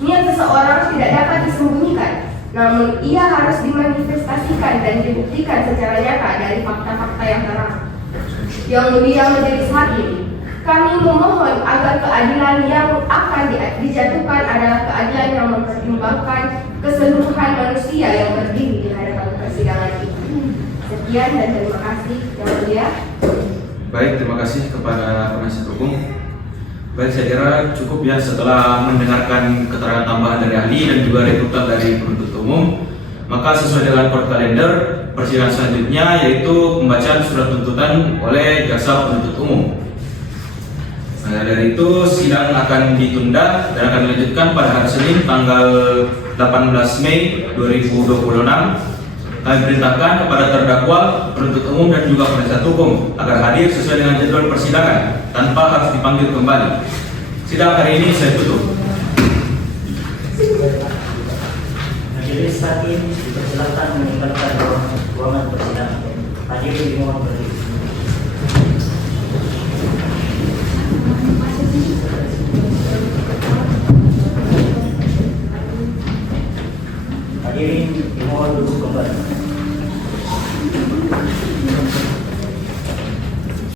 niat seseorang tidak dapat disembunyikan, namun ia harus dimanifestasikan dan dibuktikan secara nyata dari fakta-fakta yang terang. Yang mulia majelis hakim, kami memohon agar keadilan yang akan dijatuhkan adalah keadilan yang mempertimbangkan keseluruhan manusia yang berdiri di hadapan persidangan ini. Sekian dan terima kasih yang mulia. Baik, terima kasih kepada penasihat hukum. Baik, saya kira cukup ya setelah mendengarkan keterangan tambahan dari ahli dan juga tuntutan dari penuntut umum. Maka sesuai dengan court calendar, persidangan selanjutnya yaitu pembacaan surat tuntutan oleh jaksa penuntut umum. Nah, dari itu sidang akan ditunda dan akan dilanjutkan pada hari Senin tanggal 18 Mei 2026. Kami perintahkan kepada terdakwa, penuntut umum dan juga penasihat hukum agar hadir sesuai dengan jadwal persidangan tanpa harus dipanggil kembali. Sidang hari ini saya tutup. Majelis hakim dipersilakan meninggalkan ruangan persidangan. Hadir dimohon berdiri. Hadirin dimohon duduk kembali.